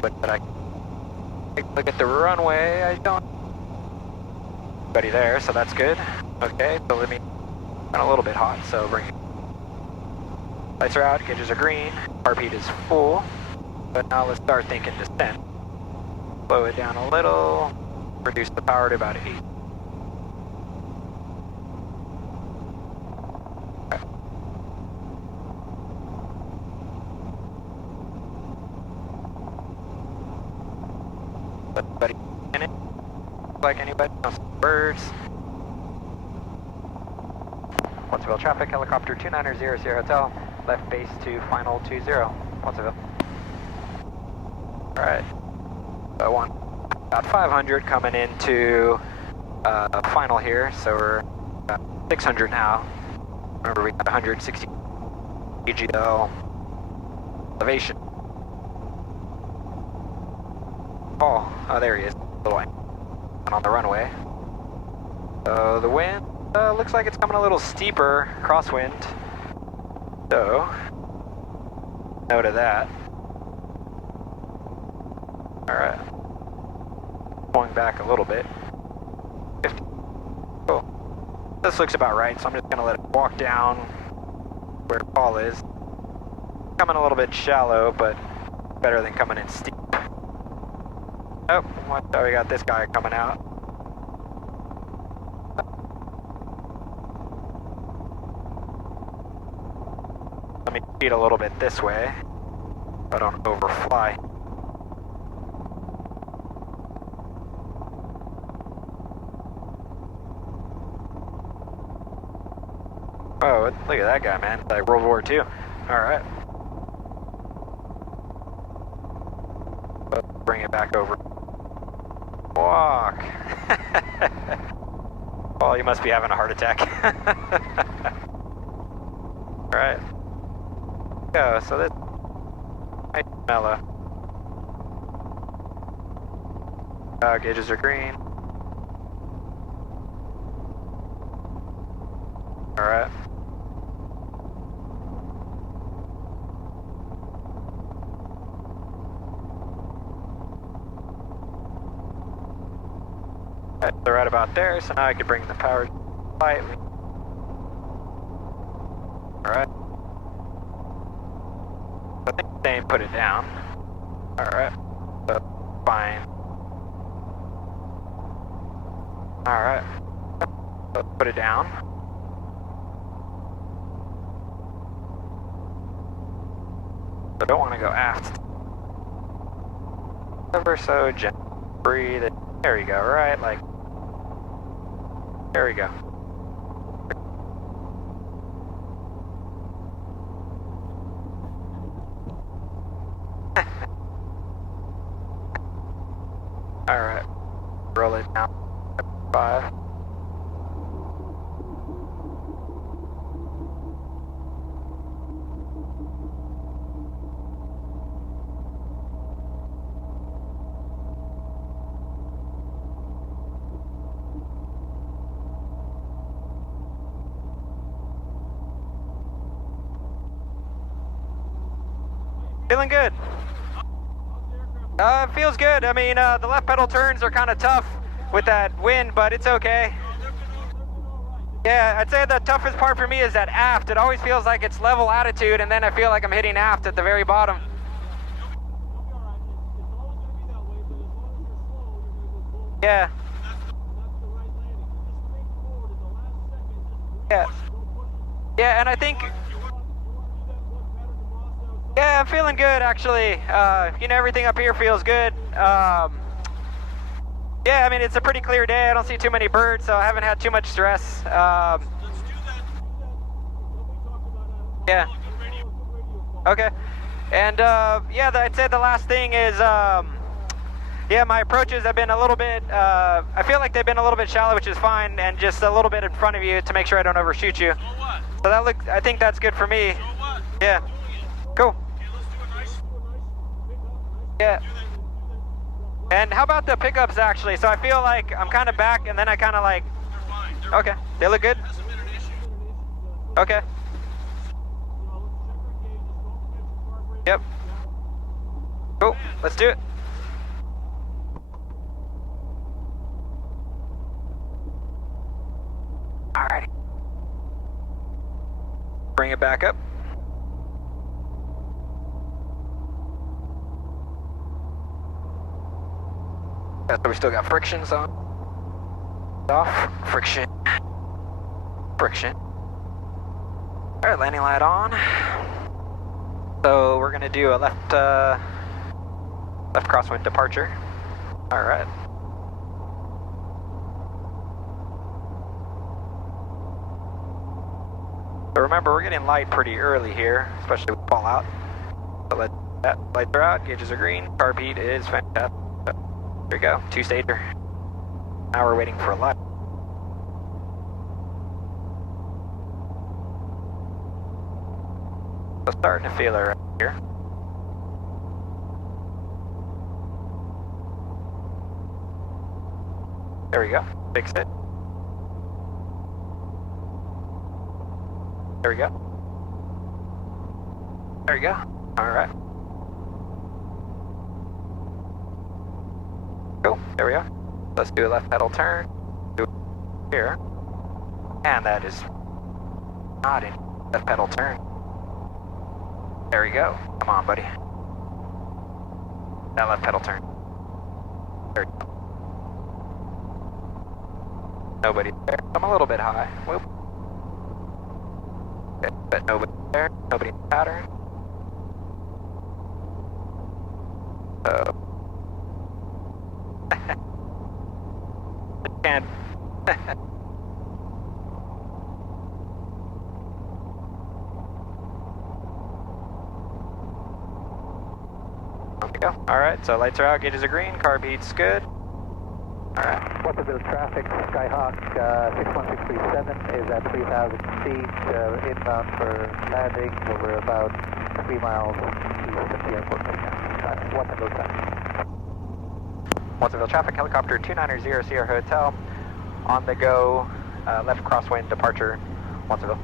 But I take a look at the runway. I don't. Buddy there, so that's good. Okay, so let me. Run a little bit hot, so bring it. Lights are out, gauges are green, carb heat is full. But now let's start thinking descent. Slow it down a little, reduce the power to about 8. Anybody in it? Like anybody? No birds. Watsonville traffic, helicopter 2900 hotel. Left base to final 20, Watsonville. Alright. So one about 500 coming into final here, so we're about 600 now. Remember we got 160 AGL elevation. Oh, there he is. Little on the runway. So the wind looks like it's coming a little steeper, crosswind. So note of that. Alright. Pulling back a little bit. 50. Cool. This looks about right, so I'm just gonna let it walk down where Paul is. Coming a little bit shallow, but better than coming in steep. Oh, we got this guy coming out. Let me feed a little bit this way, so I don't overfly. Oh, look at that guy, man. It's like World War II. Alright. Bring it back over. Walk. Oh, you must be having a heart attack. Alright. Go, so this nice mellow. Gauges are green. Alright. They're right about there, so now I can bring the power slightly. Alright. I think same, put it down. Alright. So, fine. Alright. So, put it down. So, don't want to go aft. Ever so gently. Breathe it. There we go, right? Like, there we go. 5. Feeling good. It feels good. I mean, the left pedal turns are kind of tough with that wind, but it's okay. Yeah, I'd say the toughest part for me is that aft. It always feels like it's level attitude, and then I feel like I'm hitting aft at the very bottom. Yeah. Yeah. Yeah, and I think... Yeah, I'm feeling good actually. You know, everything up here feels good. Yeah, I mean, it's a pretty clear day. I don't see too many birds, so I haven't had too much stress. Yeah. Okay. And yeah, I'd say the last thing is, yeah, my approaches have been a little bit, I feel like they've been a little bit shallow, which is fine, and just a little bit in front of you to make sure I don't overshoot you. So that looks, I think that's good for me. Yeah. Cool. Yeah. And how about the pickups actually? So I feel like I'm kind of back and then I kind of like... Okay. They look good? Okay. Yep. Cool. Let's do it. Alrighty. Bring it back up. So we still got frictions on. Off. Friction. Friction. Alright, landing light on. So we're gonna do a left crosswind departure. Alright. So remember, we're getting light pretty early here, especially with fallout. So let that lights are out, gauges are green, carb heat is fantastic. There we go, 2-stager. Now we're waiting for a light. So starting to feel it right here. There we go, fix it. There we go. There we go, alright. Cool, there we go. Let's do a left pedal turn. Do it here. And that is not in left pedal turn. There we go. Come on, buddy. That left pedal turn. There we go. Nobody there. I'm a little bit high. Whoop. Okay, but nobody there. Nobody in the pattern. So. Can't. There we go. Alright, so lights are out, gauges are green, carb heat's good. Alright. What's the traffic? Skyhawk 61637 is at 3,000 feet, inbound for landing. We're about 3 miles east of the airport right now. Watsonville traffic. Watsonville traffic, helicopter 2900 Sierra Hotel, on the go, left crosswind departure, Watsonville.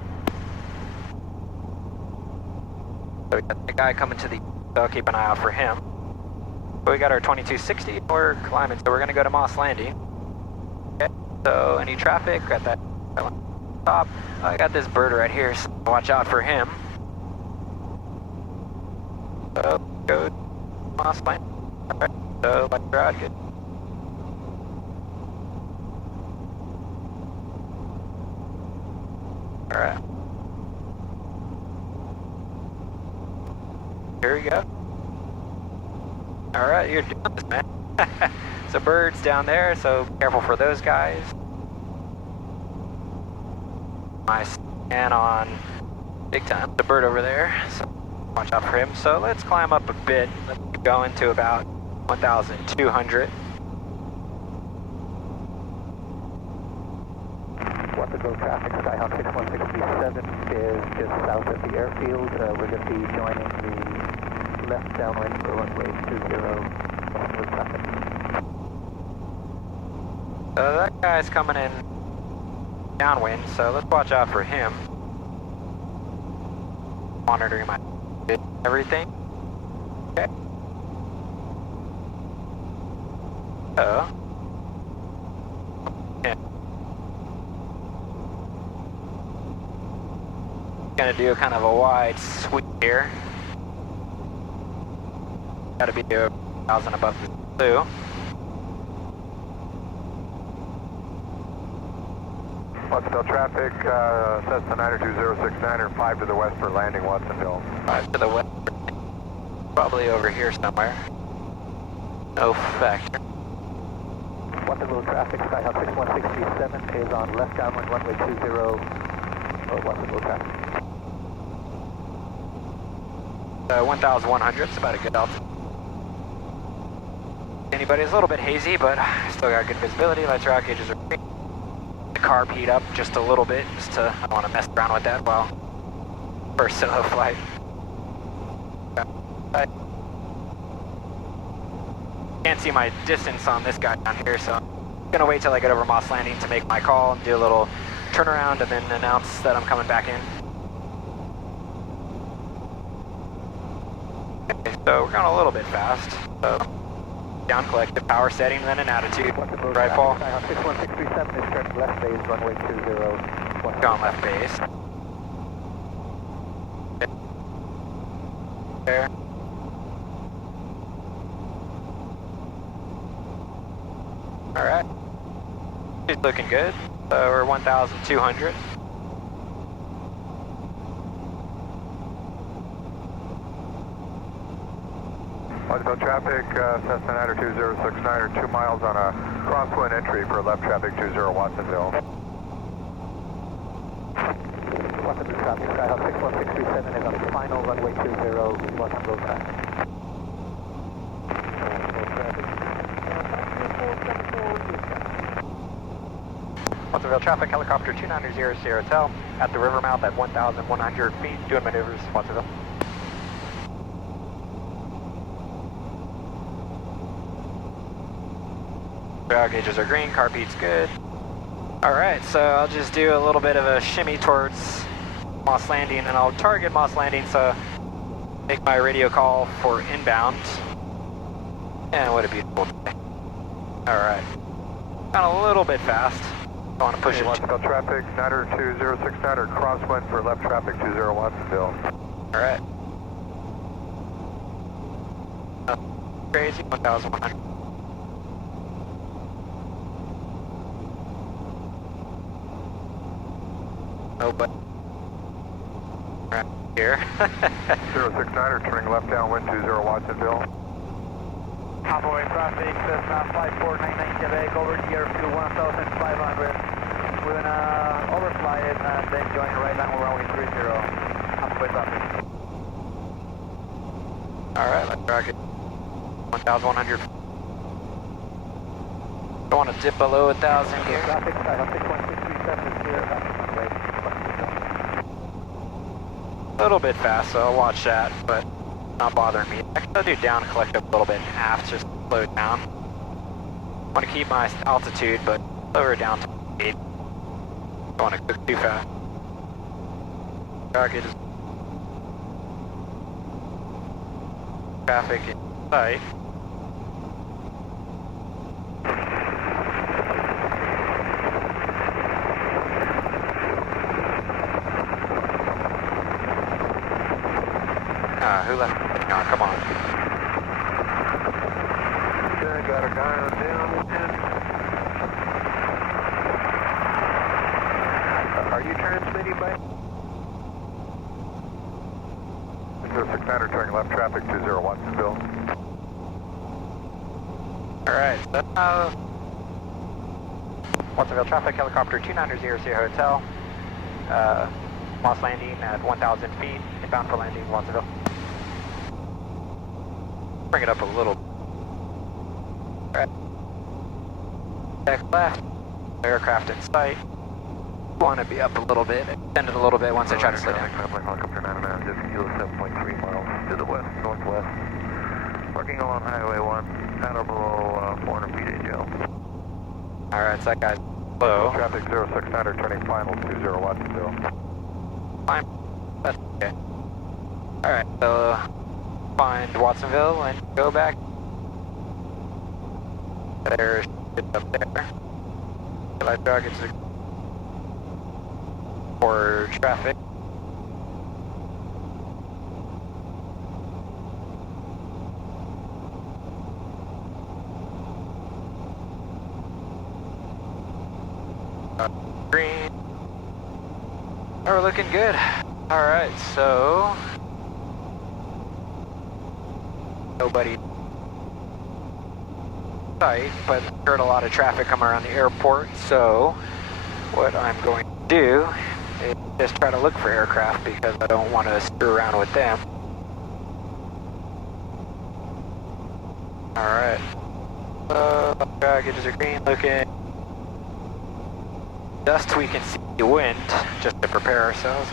So we got the guy coming to the, so keep an eye out for him. So we got our 2260, we're climbing, so we're gonna go to Moss Landing. Okay, so any traffic, got that top. I got this bird right here, so watch out for him. So go to Moss Landing. Alright, so lights are out, good. Alright. Here we go. Alright, you're doing this, man. So birds down there, so careful for those guys. My scan on big time. The bird over there, so watch out for him. So let's climb up a bit. Let's keep going to about 1,200. Watsonville traffic, Skyhawk 6167 is just south of the airfield. We're going to be joining the left downwind for runway 20, Watsonville traffic. That guy's coming in downwind, so let's watch out for him. Monitoring my everything. Okay. Yeah. Gonna do kind of a wide sweep here. Gotta be 1,000 above the blue. Watsonville traffic, Cessna 92069 or 5 to the west for landing Watsonville. 5 to the west. Probably over here somewhere. No factor. Watsonville traffic, Skyhawk 6167 is on left downwind runway 20, Watsonville traffic. 1,100 is about a good altitude. Anybody's a little bit hazy, but still got good visibility. Lights are out, gauges are green. The carb heat up just a little bit, I don't want to mess around with that while first solo flight. I can't see my distance on this guy down here, so I'm gonna wait till I get over Moss Landing to make my call and do a little turnaround and then announce that I'm coming back in. Okay, so we're going a little bit fast. So down collective power setting, then an attitude. Right, Paul? 61637 is turning left base, runway 20. Going left base. There. Alright. She's looking good. So we're 1,200. Watsonville traffic, Cessna 92069 or 2 miles on a crosswind entry for left traffic 20 Watsonville. Watsonville traffic, Skyhawk 61637 is on the final runway 20, Watsonville traffic. Watsonville traffic, helicopter 2900 Sierra Hotel at the river mouth at 1,100 feet, doing maneuvers, Watsonville. Power gauges are green, carb heat's good. Alright, so I'll just do a little bit of a shimmy towards Moss Landing, and I'll target Moss Landing, so make my radio call for inbound. And what a beautiful day. Alright. Gone a little bit fast. I want to push it. Watsonville traffic, 92069 or crosswind for left traffic 20 Watsonville. Alright. Crazy, 1,100. Oh, but right here. 069er turning left downwind 20 Watsonville. Highway traffic, Cessna 5499 Quebec over the airfield 1,500. We're gonna overfly it and then join right down runway 30. Highway traffic. Alright, let's rock it. 1,100. Don't want to dip below 1,000 here. Traffic, Skyhawk 61637 is here. A little bit fast, so I'll watch that, but not bothering me. I can do down collective a little bit in half, just slow it down. I want to keep my altitude, but lower it down to 8. Don't want to cook too fast. Target is traffic in sight. Who left? No, come on. Okay, got a guy on downwind. Are you transmitting by? 069er turning left traffic 20 Watsonville. Alright, so Watsonville traffic, helicopter 2900 Sierra Hotel. Moss Landing at 1,000 feet, inbound for landing, Watsonville. Bring it up a little. Alright. Back left. Aircraft in sight. want to be up a little bit, extended a little bit once I try to slow down. Helicopter 99, just kilo 7.3 miles to the west, northwest. Working along Highway 1, at or below 400 feet AGL. Alright, so that guy's low. Traffic 0600, turning final 20 Watsonville. Fine. That's okay. Alright, so find Watsonville and go back. There's shit up there. Light dog is for traffic. Green. Oh, we're looking good. Alright, so nobody sight, but heard a lot of traffic coming around the airport, so what I'm going to do is just try to look for aircraft because I don't want to screw around with them. Alright. Packages are green looking. Dust we can see the wind just to prepare ourselves.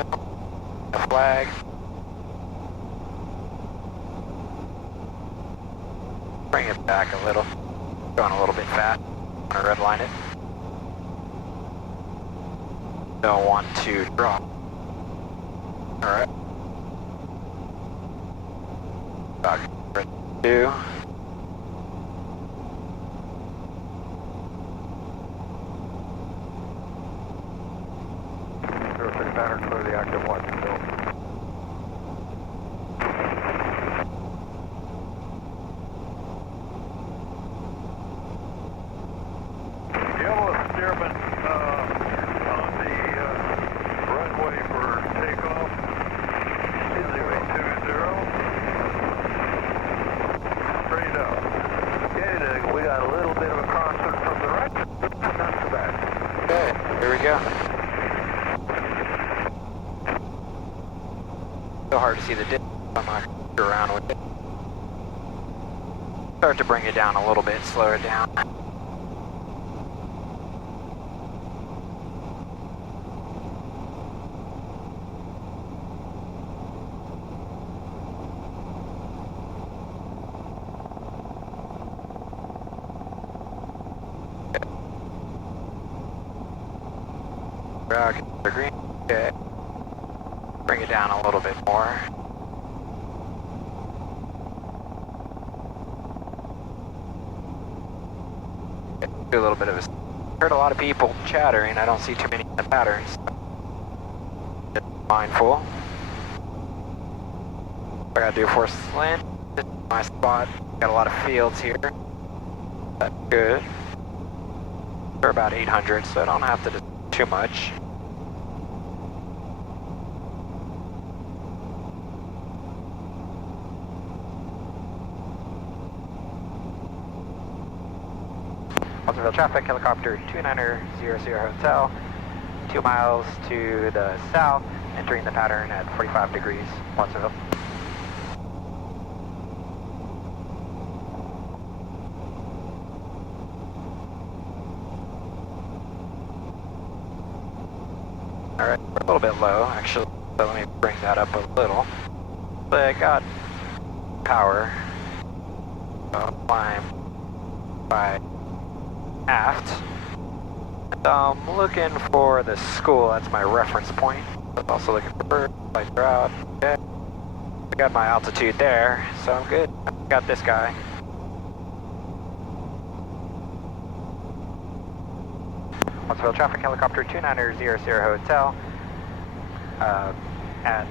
A flag. Bring it back a little. Going a little bit fast. Want to redline it. Don't want to drop. Alright. Back 2. Clear the active Watsonville. Yellow Stearman on the runway for takeoff. 2020. Straight up. Okay, we got a little bit of a crosswind from the right, but not too bad. Okay, here we go. So hard to see the dip. I'm not going to around with it. Start to bring it down a little bit, slow it down. Rocket, green. Okay. Bring it down a little bit more. Do a little bit of a... Heard a lot of people chattering. I don't see too many in the patterns. Just mindful. I gotta do force land. This is my spot. Got a lot of fields here. That's good. We're about 800, so I don't have to do too much. Watsonville traffic, helicopter 2900 Hotel, 2 miles to the south, entering the pattern at 45 degrees, Watsonville. Alright, we're a little bit low, actually, so let me bring that up a little. But I got power, climb by aft. And I'm looking for the school, that's my reference point. I'm also looking for birds, lights are out. Okay. I got my altitude there, so I'm good. I got this guy. Watsonville traffic, helicopter 2900 Hotel at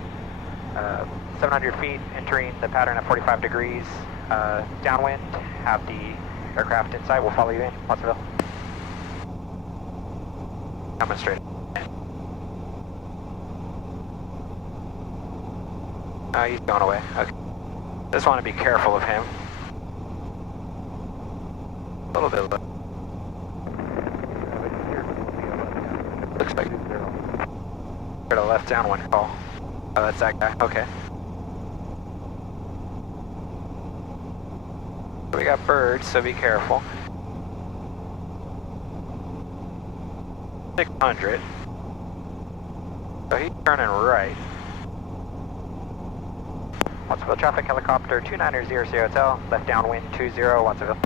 700 feet, entering the pattern at 45 degrees downwind. Have the aircraft in sight. We'll follow you in, Watsonville. Coming straight. Oh, he's going away. Okay. Just want to be careful of him. A little bit low. Looks like heard a left downwind call. Oh, that's that guy. Okay. We got birds, so be careful. 600. So he's turning right. Watsonville traffic, helicopter 2900 hotel, left downwind 20, Watsonville.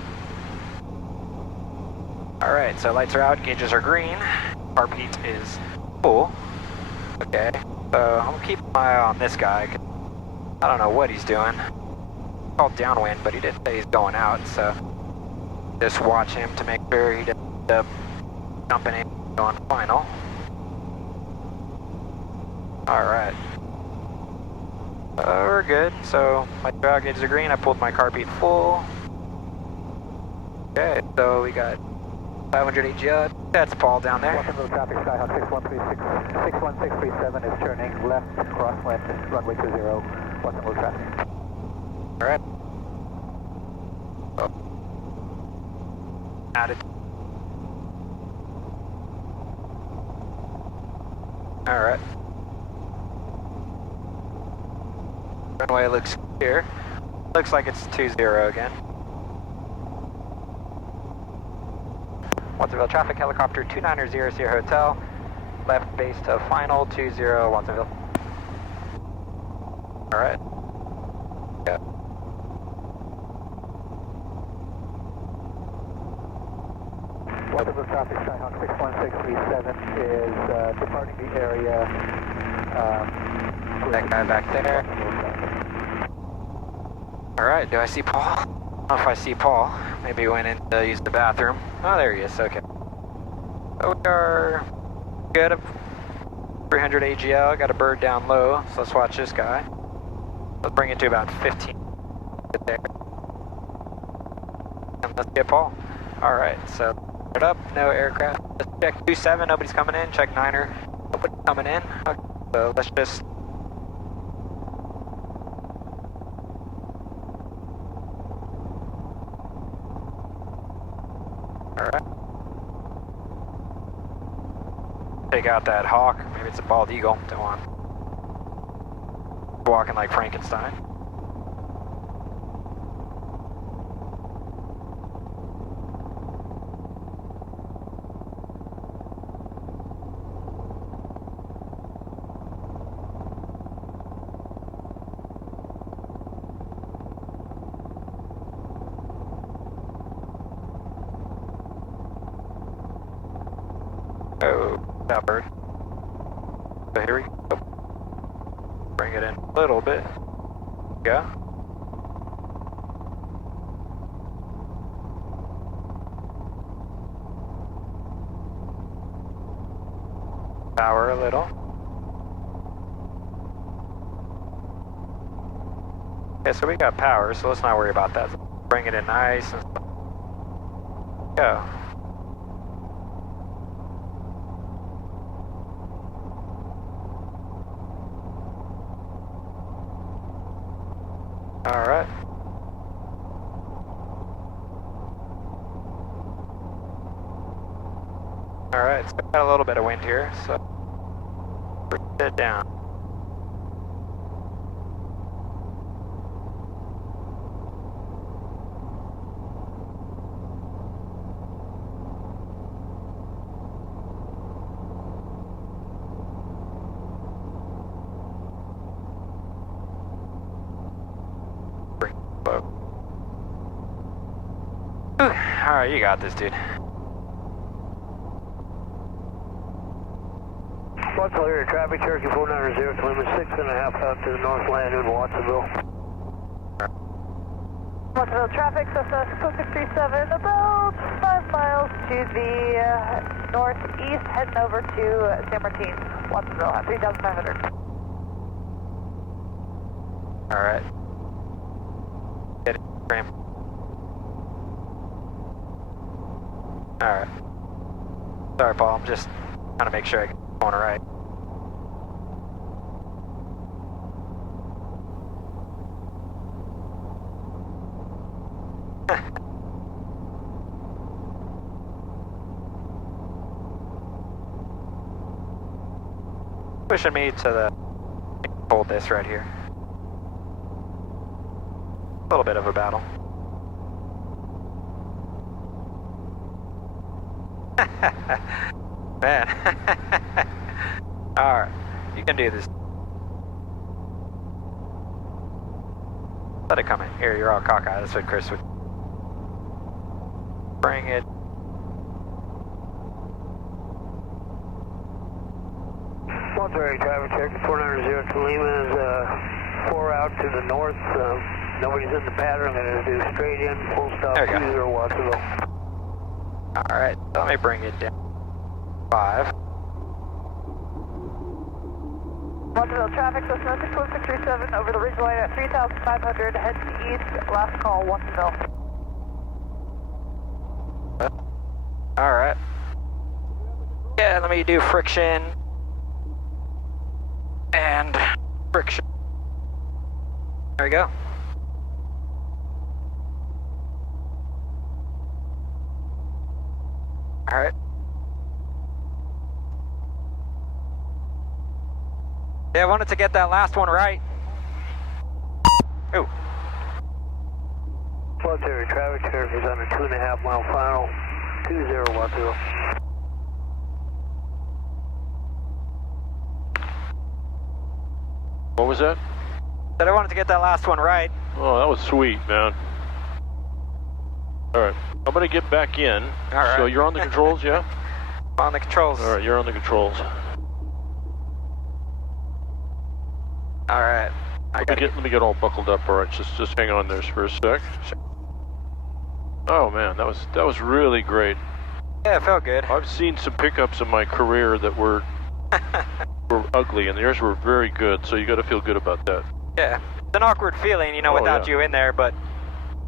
Alright, so lights are out, gauges are green, heartbeat is full. Okay, so I'm gonna keep my eye on this guy. I don't know what he's doing. Called downwind, but he didn't say he's going out, so just watch him to make sure he doesn't end up jumping in on final. Alright. We're good. So my draw gauges are green. I pulled my car beat full. Okay, so we got 500 AGL. That's Paul down there. Watsonville traffic, Skyhawk 61637 is turning left, crosswind, runway 20, Watsonville traffic. Alright. Oh. Added. Alright. Runway looks clear. Looks like it's 20 again. Watsonville traffic, helicopter 2900 hotel. Left base to final 20 Watsonville. Alright. Yeah. Watsonville traffic, Skyhawk 61637 is departing the area. That guy back there. Alright, do I see Paul? I don't know if I see Paul. Maybe he went in to use the bathroom. Oh, there he is, okay. So we are good. 300 AGL, got a bird down low, so let's watch this guy. Let's bring it to about 15. Get there. And let's get Paul. Alright, so it up, no aircraft. Let's check 27, nobody's coming in. Check 9er, nobody's coming in. Okay, so let's just alright. Take out that hawk. Maybe it's a bald eagle. Don't want. Walking like Frankenstein. Oh, that bird. So here we go. Bring it in a little bit. Yeah. Power a little. Okay, so we got power, so let's not worry about that. Bring it in nice and go. Alright. Alright, so got a little bit of wind here, so bring it down. Alright, you got this, dude. Watsonville area traffic, Cherokee 490, limit 6.5 out to the northland in Watsonville. Watsonville traffic, Cessna 61637, about 5 miles to the northeast, heading over to San Martin, Watsonville at 3,500. Alright. Get it, frame. Alright. Sorry, Paul, I'm just trying to make sure I get the corner right. Pushing me to the... hold this right here. A little bit of a battle. Man. Alright. You can do this. Let it come in. Here, you're all cockeyed. That's what Chris would. Bring it. Monterey traffic check 490 to Lima is 4 out to the north. Nobody's in the pattern. I'm going to do straight in, full stop, 20 Watsonville. Alright, let me bring it down. 5. Watsonville traffic, Cessna 61637 over the ridge line at 3,500, head east, last call, Watsonville. Alright. Yeah, let me do friction. And friction. There we go. Alright. Yeah, I wanted to get that last one right. Ooh. Monterey traffic check is on a 2.5 mile final, 20 Watsonville. What was that? Said I wanted to get that last one right. Oh, that was sweet, man. All right, I'm gonna get back in. All right. So you're on the controls, yeah? On the controls. All right, you're on the controls. All right. Let me get all buckled up. All right, just hang on there for a sec. Oh man, that was really great. Yeah, it felt good. I've seen some pickups in my career that were ugly, and yours were very good. So you got to feel good about that. Yeah, it's an awkward feeling, you know, without you in there, but.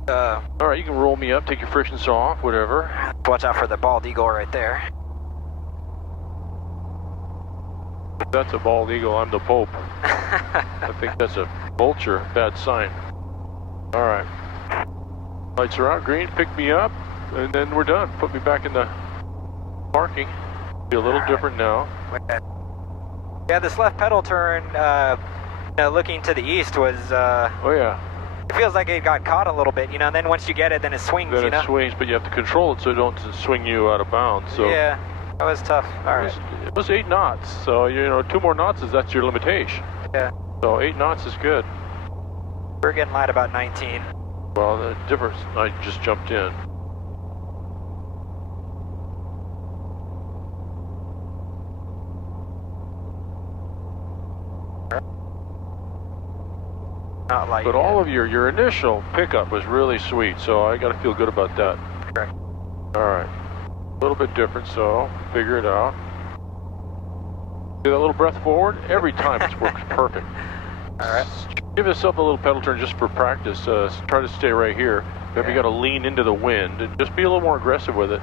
All right, you can roll me up, take your frictions off, whatever. Watch out for the bald eagle right there. If that's a bald eagle, I'm the Pope. I think that's a vulture, bad sign. All right. Lights are out, green, pick me up, and then we're done. Put me back in the parking. Be a little different now. Yeah, this left pedal turn, looking to the east was, oh yeah. It feels like it got caught a little bit, you know, and then once you get it, then it swings, Then you know? it swings, but you have to control it so it don't swing you out of bounds. So yeah, that was tough. All right. It was 8 knots, so, 2 more knots that's your limitation. Yeah. So 8 knots is good. We're getting light about 19. Well, the difference, I just jumped in. Not light But yet. all of your initial pickup was really sweet, so I got to feel good about that. Correct. All right. A little bit different, so figure it out. Do that little breath forward. Every time it works perfect. All right. Give yourself a little pedal turn just for practice. Try to stay right here. Maybe you got to lean into the wind and just be a little more aggressive with it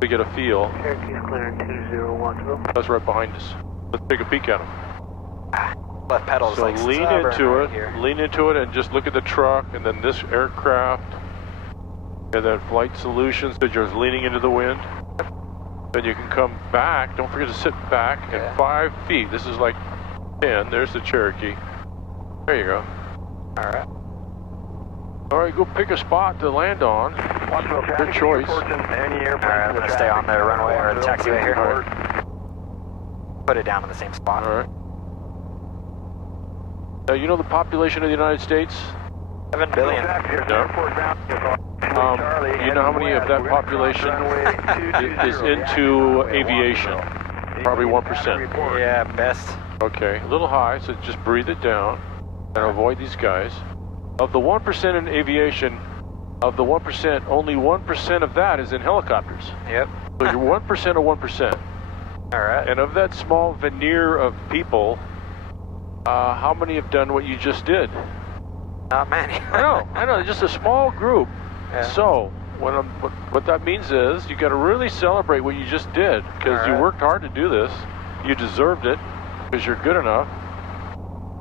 to get a feel. Cherokee's clearing 20 Watsonville. That's right behind us. Let's take a peek at him. Left pedal's So like lean stubborn into right it, here. lean into it, and just look at the truck, and then this aircraft, and then flight solutions. So you're leaning into the wind. Then you can come back. Don't forget to sit back at 5 feet. This is like 10. There's the Cherokee. There you go. All right. All right, go pick a spot to land on. Good choice. All right, I'm gonna stay on the runway or the taxiway here. All right. Put it down in the same spot. All right. Now, you know the population of the United States? 7 billion. No. You know how many of that population is into aviation? Probably 1%. Yeah, best. Okay, a little high, so just breathe it down and avoid these guys. Of the 1% in aviation, of the 1%, only 1% of that is in helicopters. Yep. So you're 1% of 1%. All right. And of that small veneer of people, how many have done what you just did? Not many. I know, just a small group. Yeah. So, what that means is you got to really celebrate what you just did, because you worked hard to do this. You deserved it because you're good enough.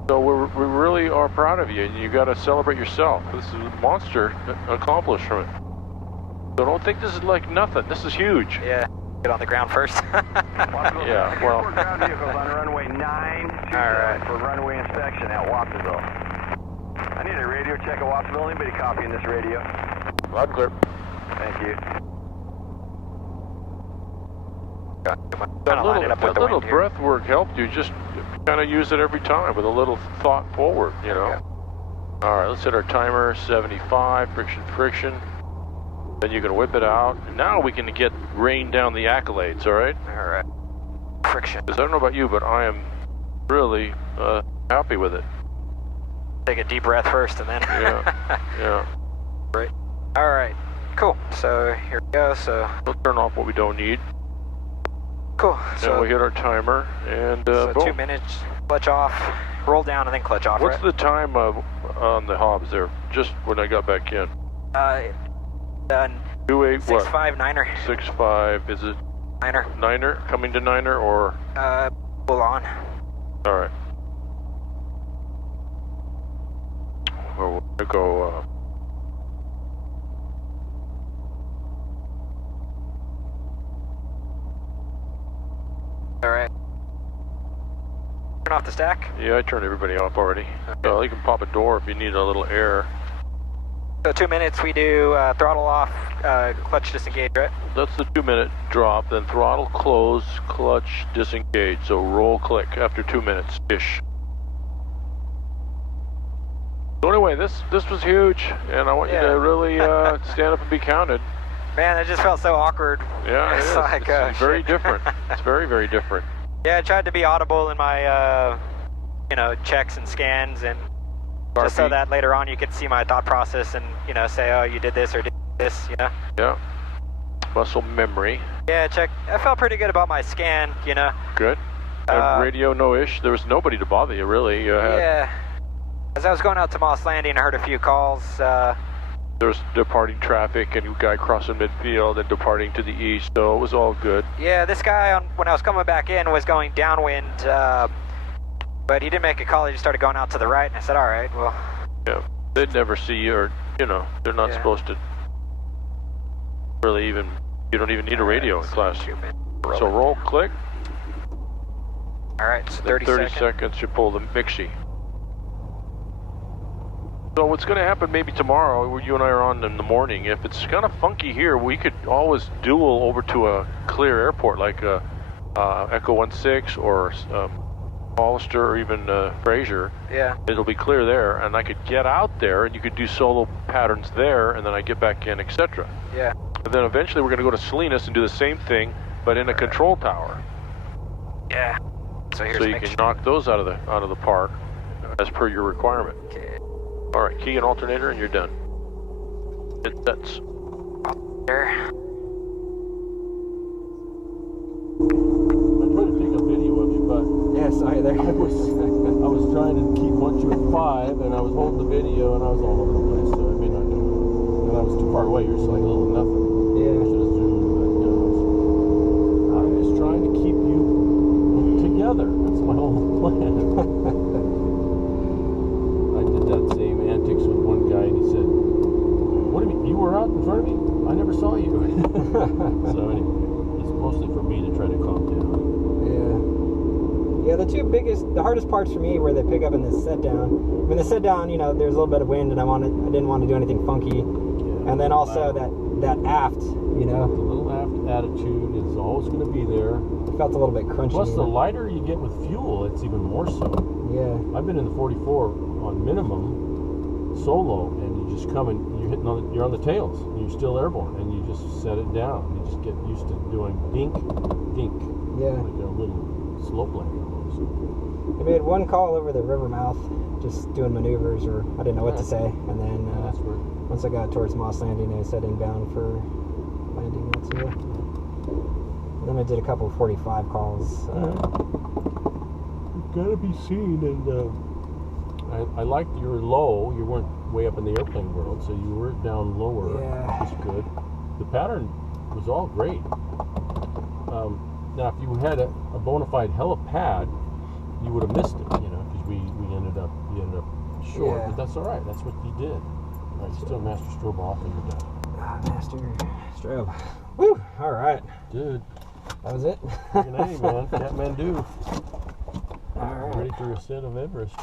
So we really are proud of you, and you got to celebrate yourself. This is a monster accomplishment. So don't think this is like nothing. This is huge. Yeah. Get on the ground first. Yeah. Well. Ground vehicles on runway 9 right. for runway inspection at Watsonville. I need a radio check at Watsonville. Anybody copying this radio? Loud and clear. Thank you. That little breath work helped you. Just kind of use it every time with a little thought forward, you know. All right, let's hit our timer, 75, friction. Then you can whip it out. And now we can rain down the accolades, all right? All right. Friction. Because I don't know about you, but I am really happy with it. Take a deep breath first and then. Yeah. Great. All right. Cool. So here we go. So we'll turn off what we don't need. Cool. So we hit our timer and so boom. 2 minutes. Clutch off. Roll down and then clutch off. What's the time on the Hobbs there? Just when I got back in. 28 what? 6.5 9er. 6.5. Is it? 9er. 9er coming to 9er or? Full on. All right. Well, we're gonna go. All right. Turn off the stack. Yeah, I turned everybody off already. Okay. You can pop a door if you need a little air. So 2 minutes we do throttle off, clutch disengage, right? That's the 2 minute drop, then throttle close, clutch disengage. So roll click after 2 minutes-ish. So anyway, this was huge, and I want you to really stand up and be counted. Man, it just felt so awkward. Yeah, it is. Like, it's very different. It's very, very different. Yeah, I tried to be audible in my, checks and scans, and just so that later on you could see my thought process and, say, oh, you did this or did this, Yeah. Muscle memory. Yeah, I felt pretty good about my scan, Good. Radio, no-ish. There was nobody to bother you, really. Yeah. As I was going out to Moss Landing, I heard a few calls. There was departing traffic and a guy crossing midfield and departing to the east, so it was all good. Yeah, this guy, when I was coming back in, was going downwind, but he didn't make a call. He just started going out to the right, and I said, all right, well. Yeah, they'd never see you, or, they're not supposed to really you don't even need a radio in class. So roll, click. All right, so 30 seconds, you pull the mixie. So what's going to happen maybe tomorrow, you and I are on in the morning, if it's kind of funky here, we could always duel over to a clear airport like Echo 16 or Hollister or even Fraser. Yeah. It'll be clear there, and I could get out there and you could do solo patterns there, and then I get back in, etc. Yeah. And then eventually we're going to go to Salinas and do the same thing, but in a control tower. Yeah. So you can knock those out of the park as per your requirement. Okay. All right, key and alternator, and you're done. It sets. There. I tried to take a video of you, but yeah, sorry there. I was trying to once you were 5, and I was holding the video, and I was all over the place, so I may not do it. And I was too far away. You're just like a little nothing. Yeah. I should have zoomed, but I'm just trying to keep you together. That's my whole plan. I did that same antics with one guy, and he said, "What do you mean? You were out in front of me? I never saw you." So anyway, it's mostly for me to try to calm down. Yeah, the hardest parts for me were the pickup and the set down. When the set down, there's a little bit of wind, and I didn't want to do anything funky. Yeah, and then also that aft, The little aft attitude is always going to be there. It felt a little bit crunchy. Plus, the lighter you get with fuel, it's even more so. Yeah. I've been in the 44 on minimum solo, and you just come and you're on the tails, and you're still airborne, and you just set it down. You just get used to doing dink, dink. Yeah. Like a little slope lane. I made one call over the river mouth, just doing maneuvers, or I didn't know what to say. And then once I got towards Moss Landing, I set inbound for landing. Then I did a couple of 45 calls. You've got to be seen, and I liked you were low. You weren't way up in the airplane world, so you were down lower. Yeah. Which was good. The pattern was all great. Now, if you had a bona fide helipad, you would have missed it, because we ended up short. Yeah. But that's all right. That's what you did. All right, still Master Strobe off, and you're done. Master Strobe. Woo! All right. Dude. That was it? Freaking A, man. Kathmandu. All right. Ready for ascent of Everest.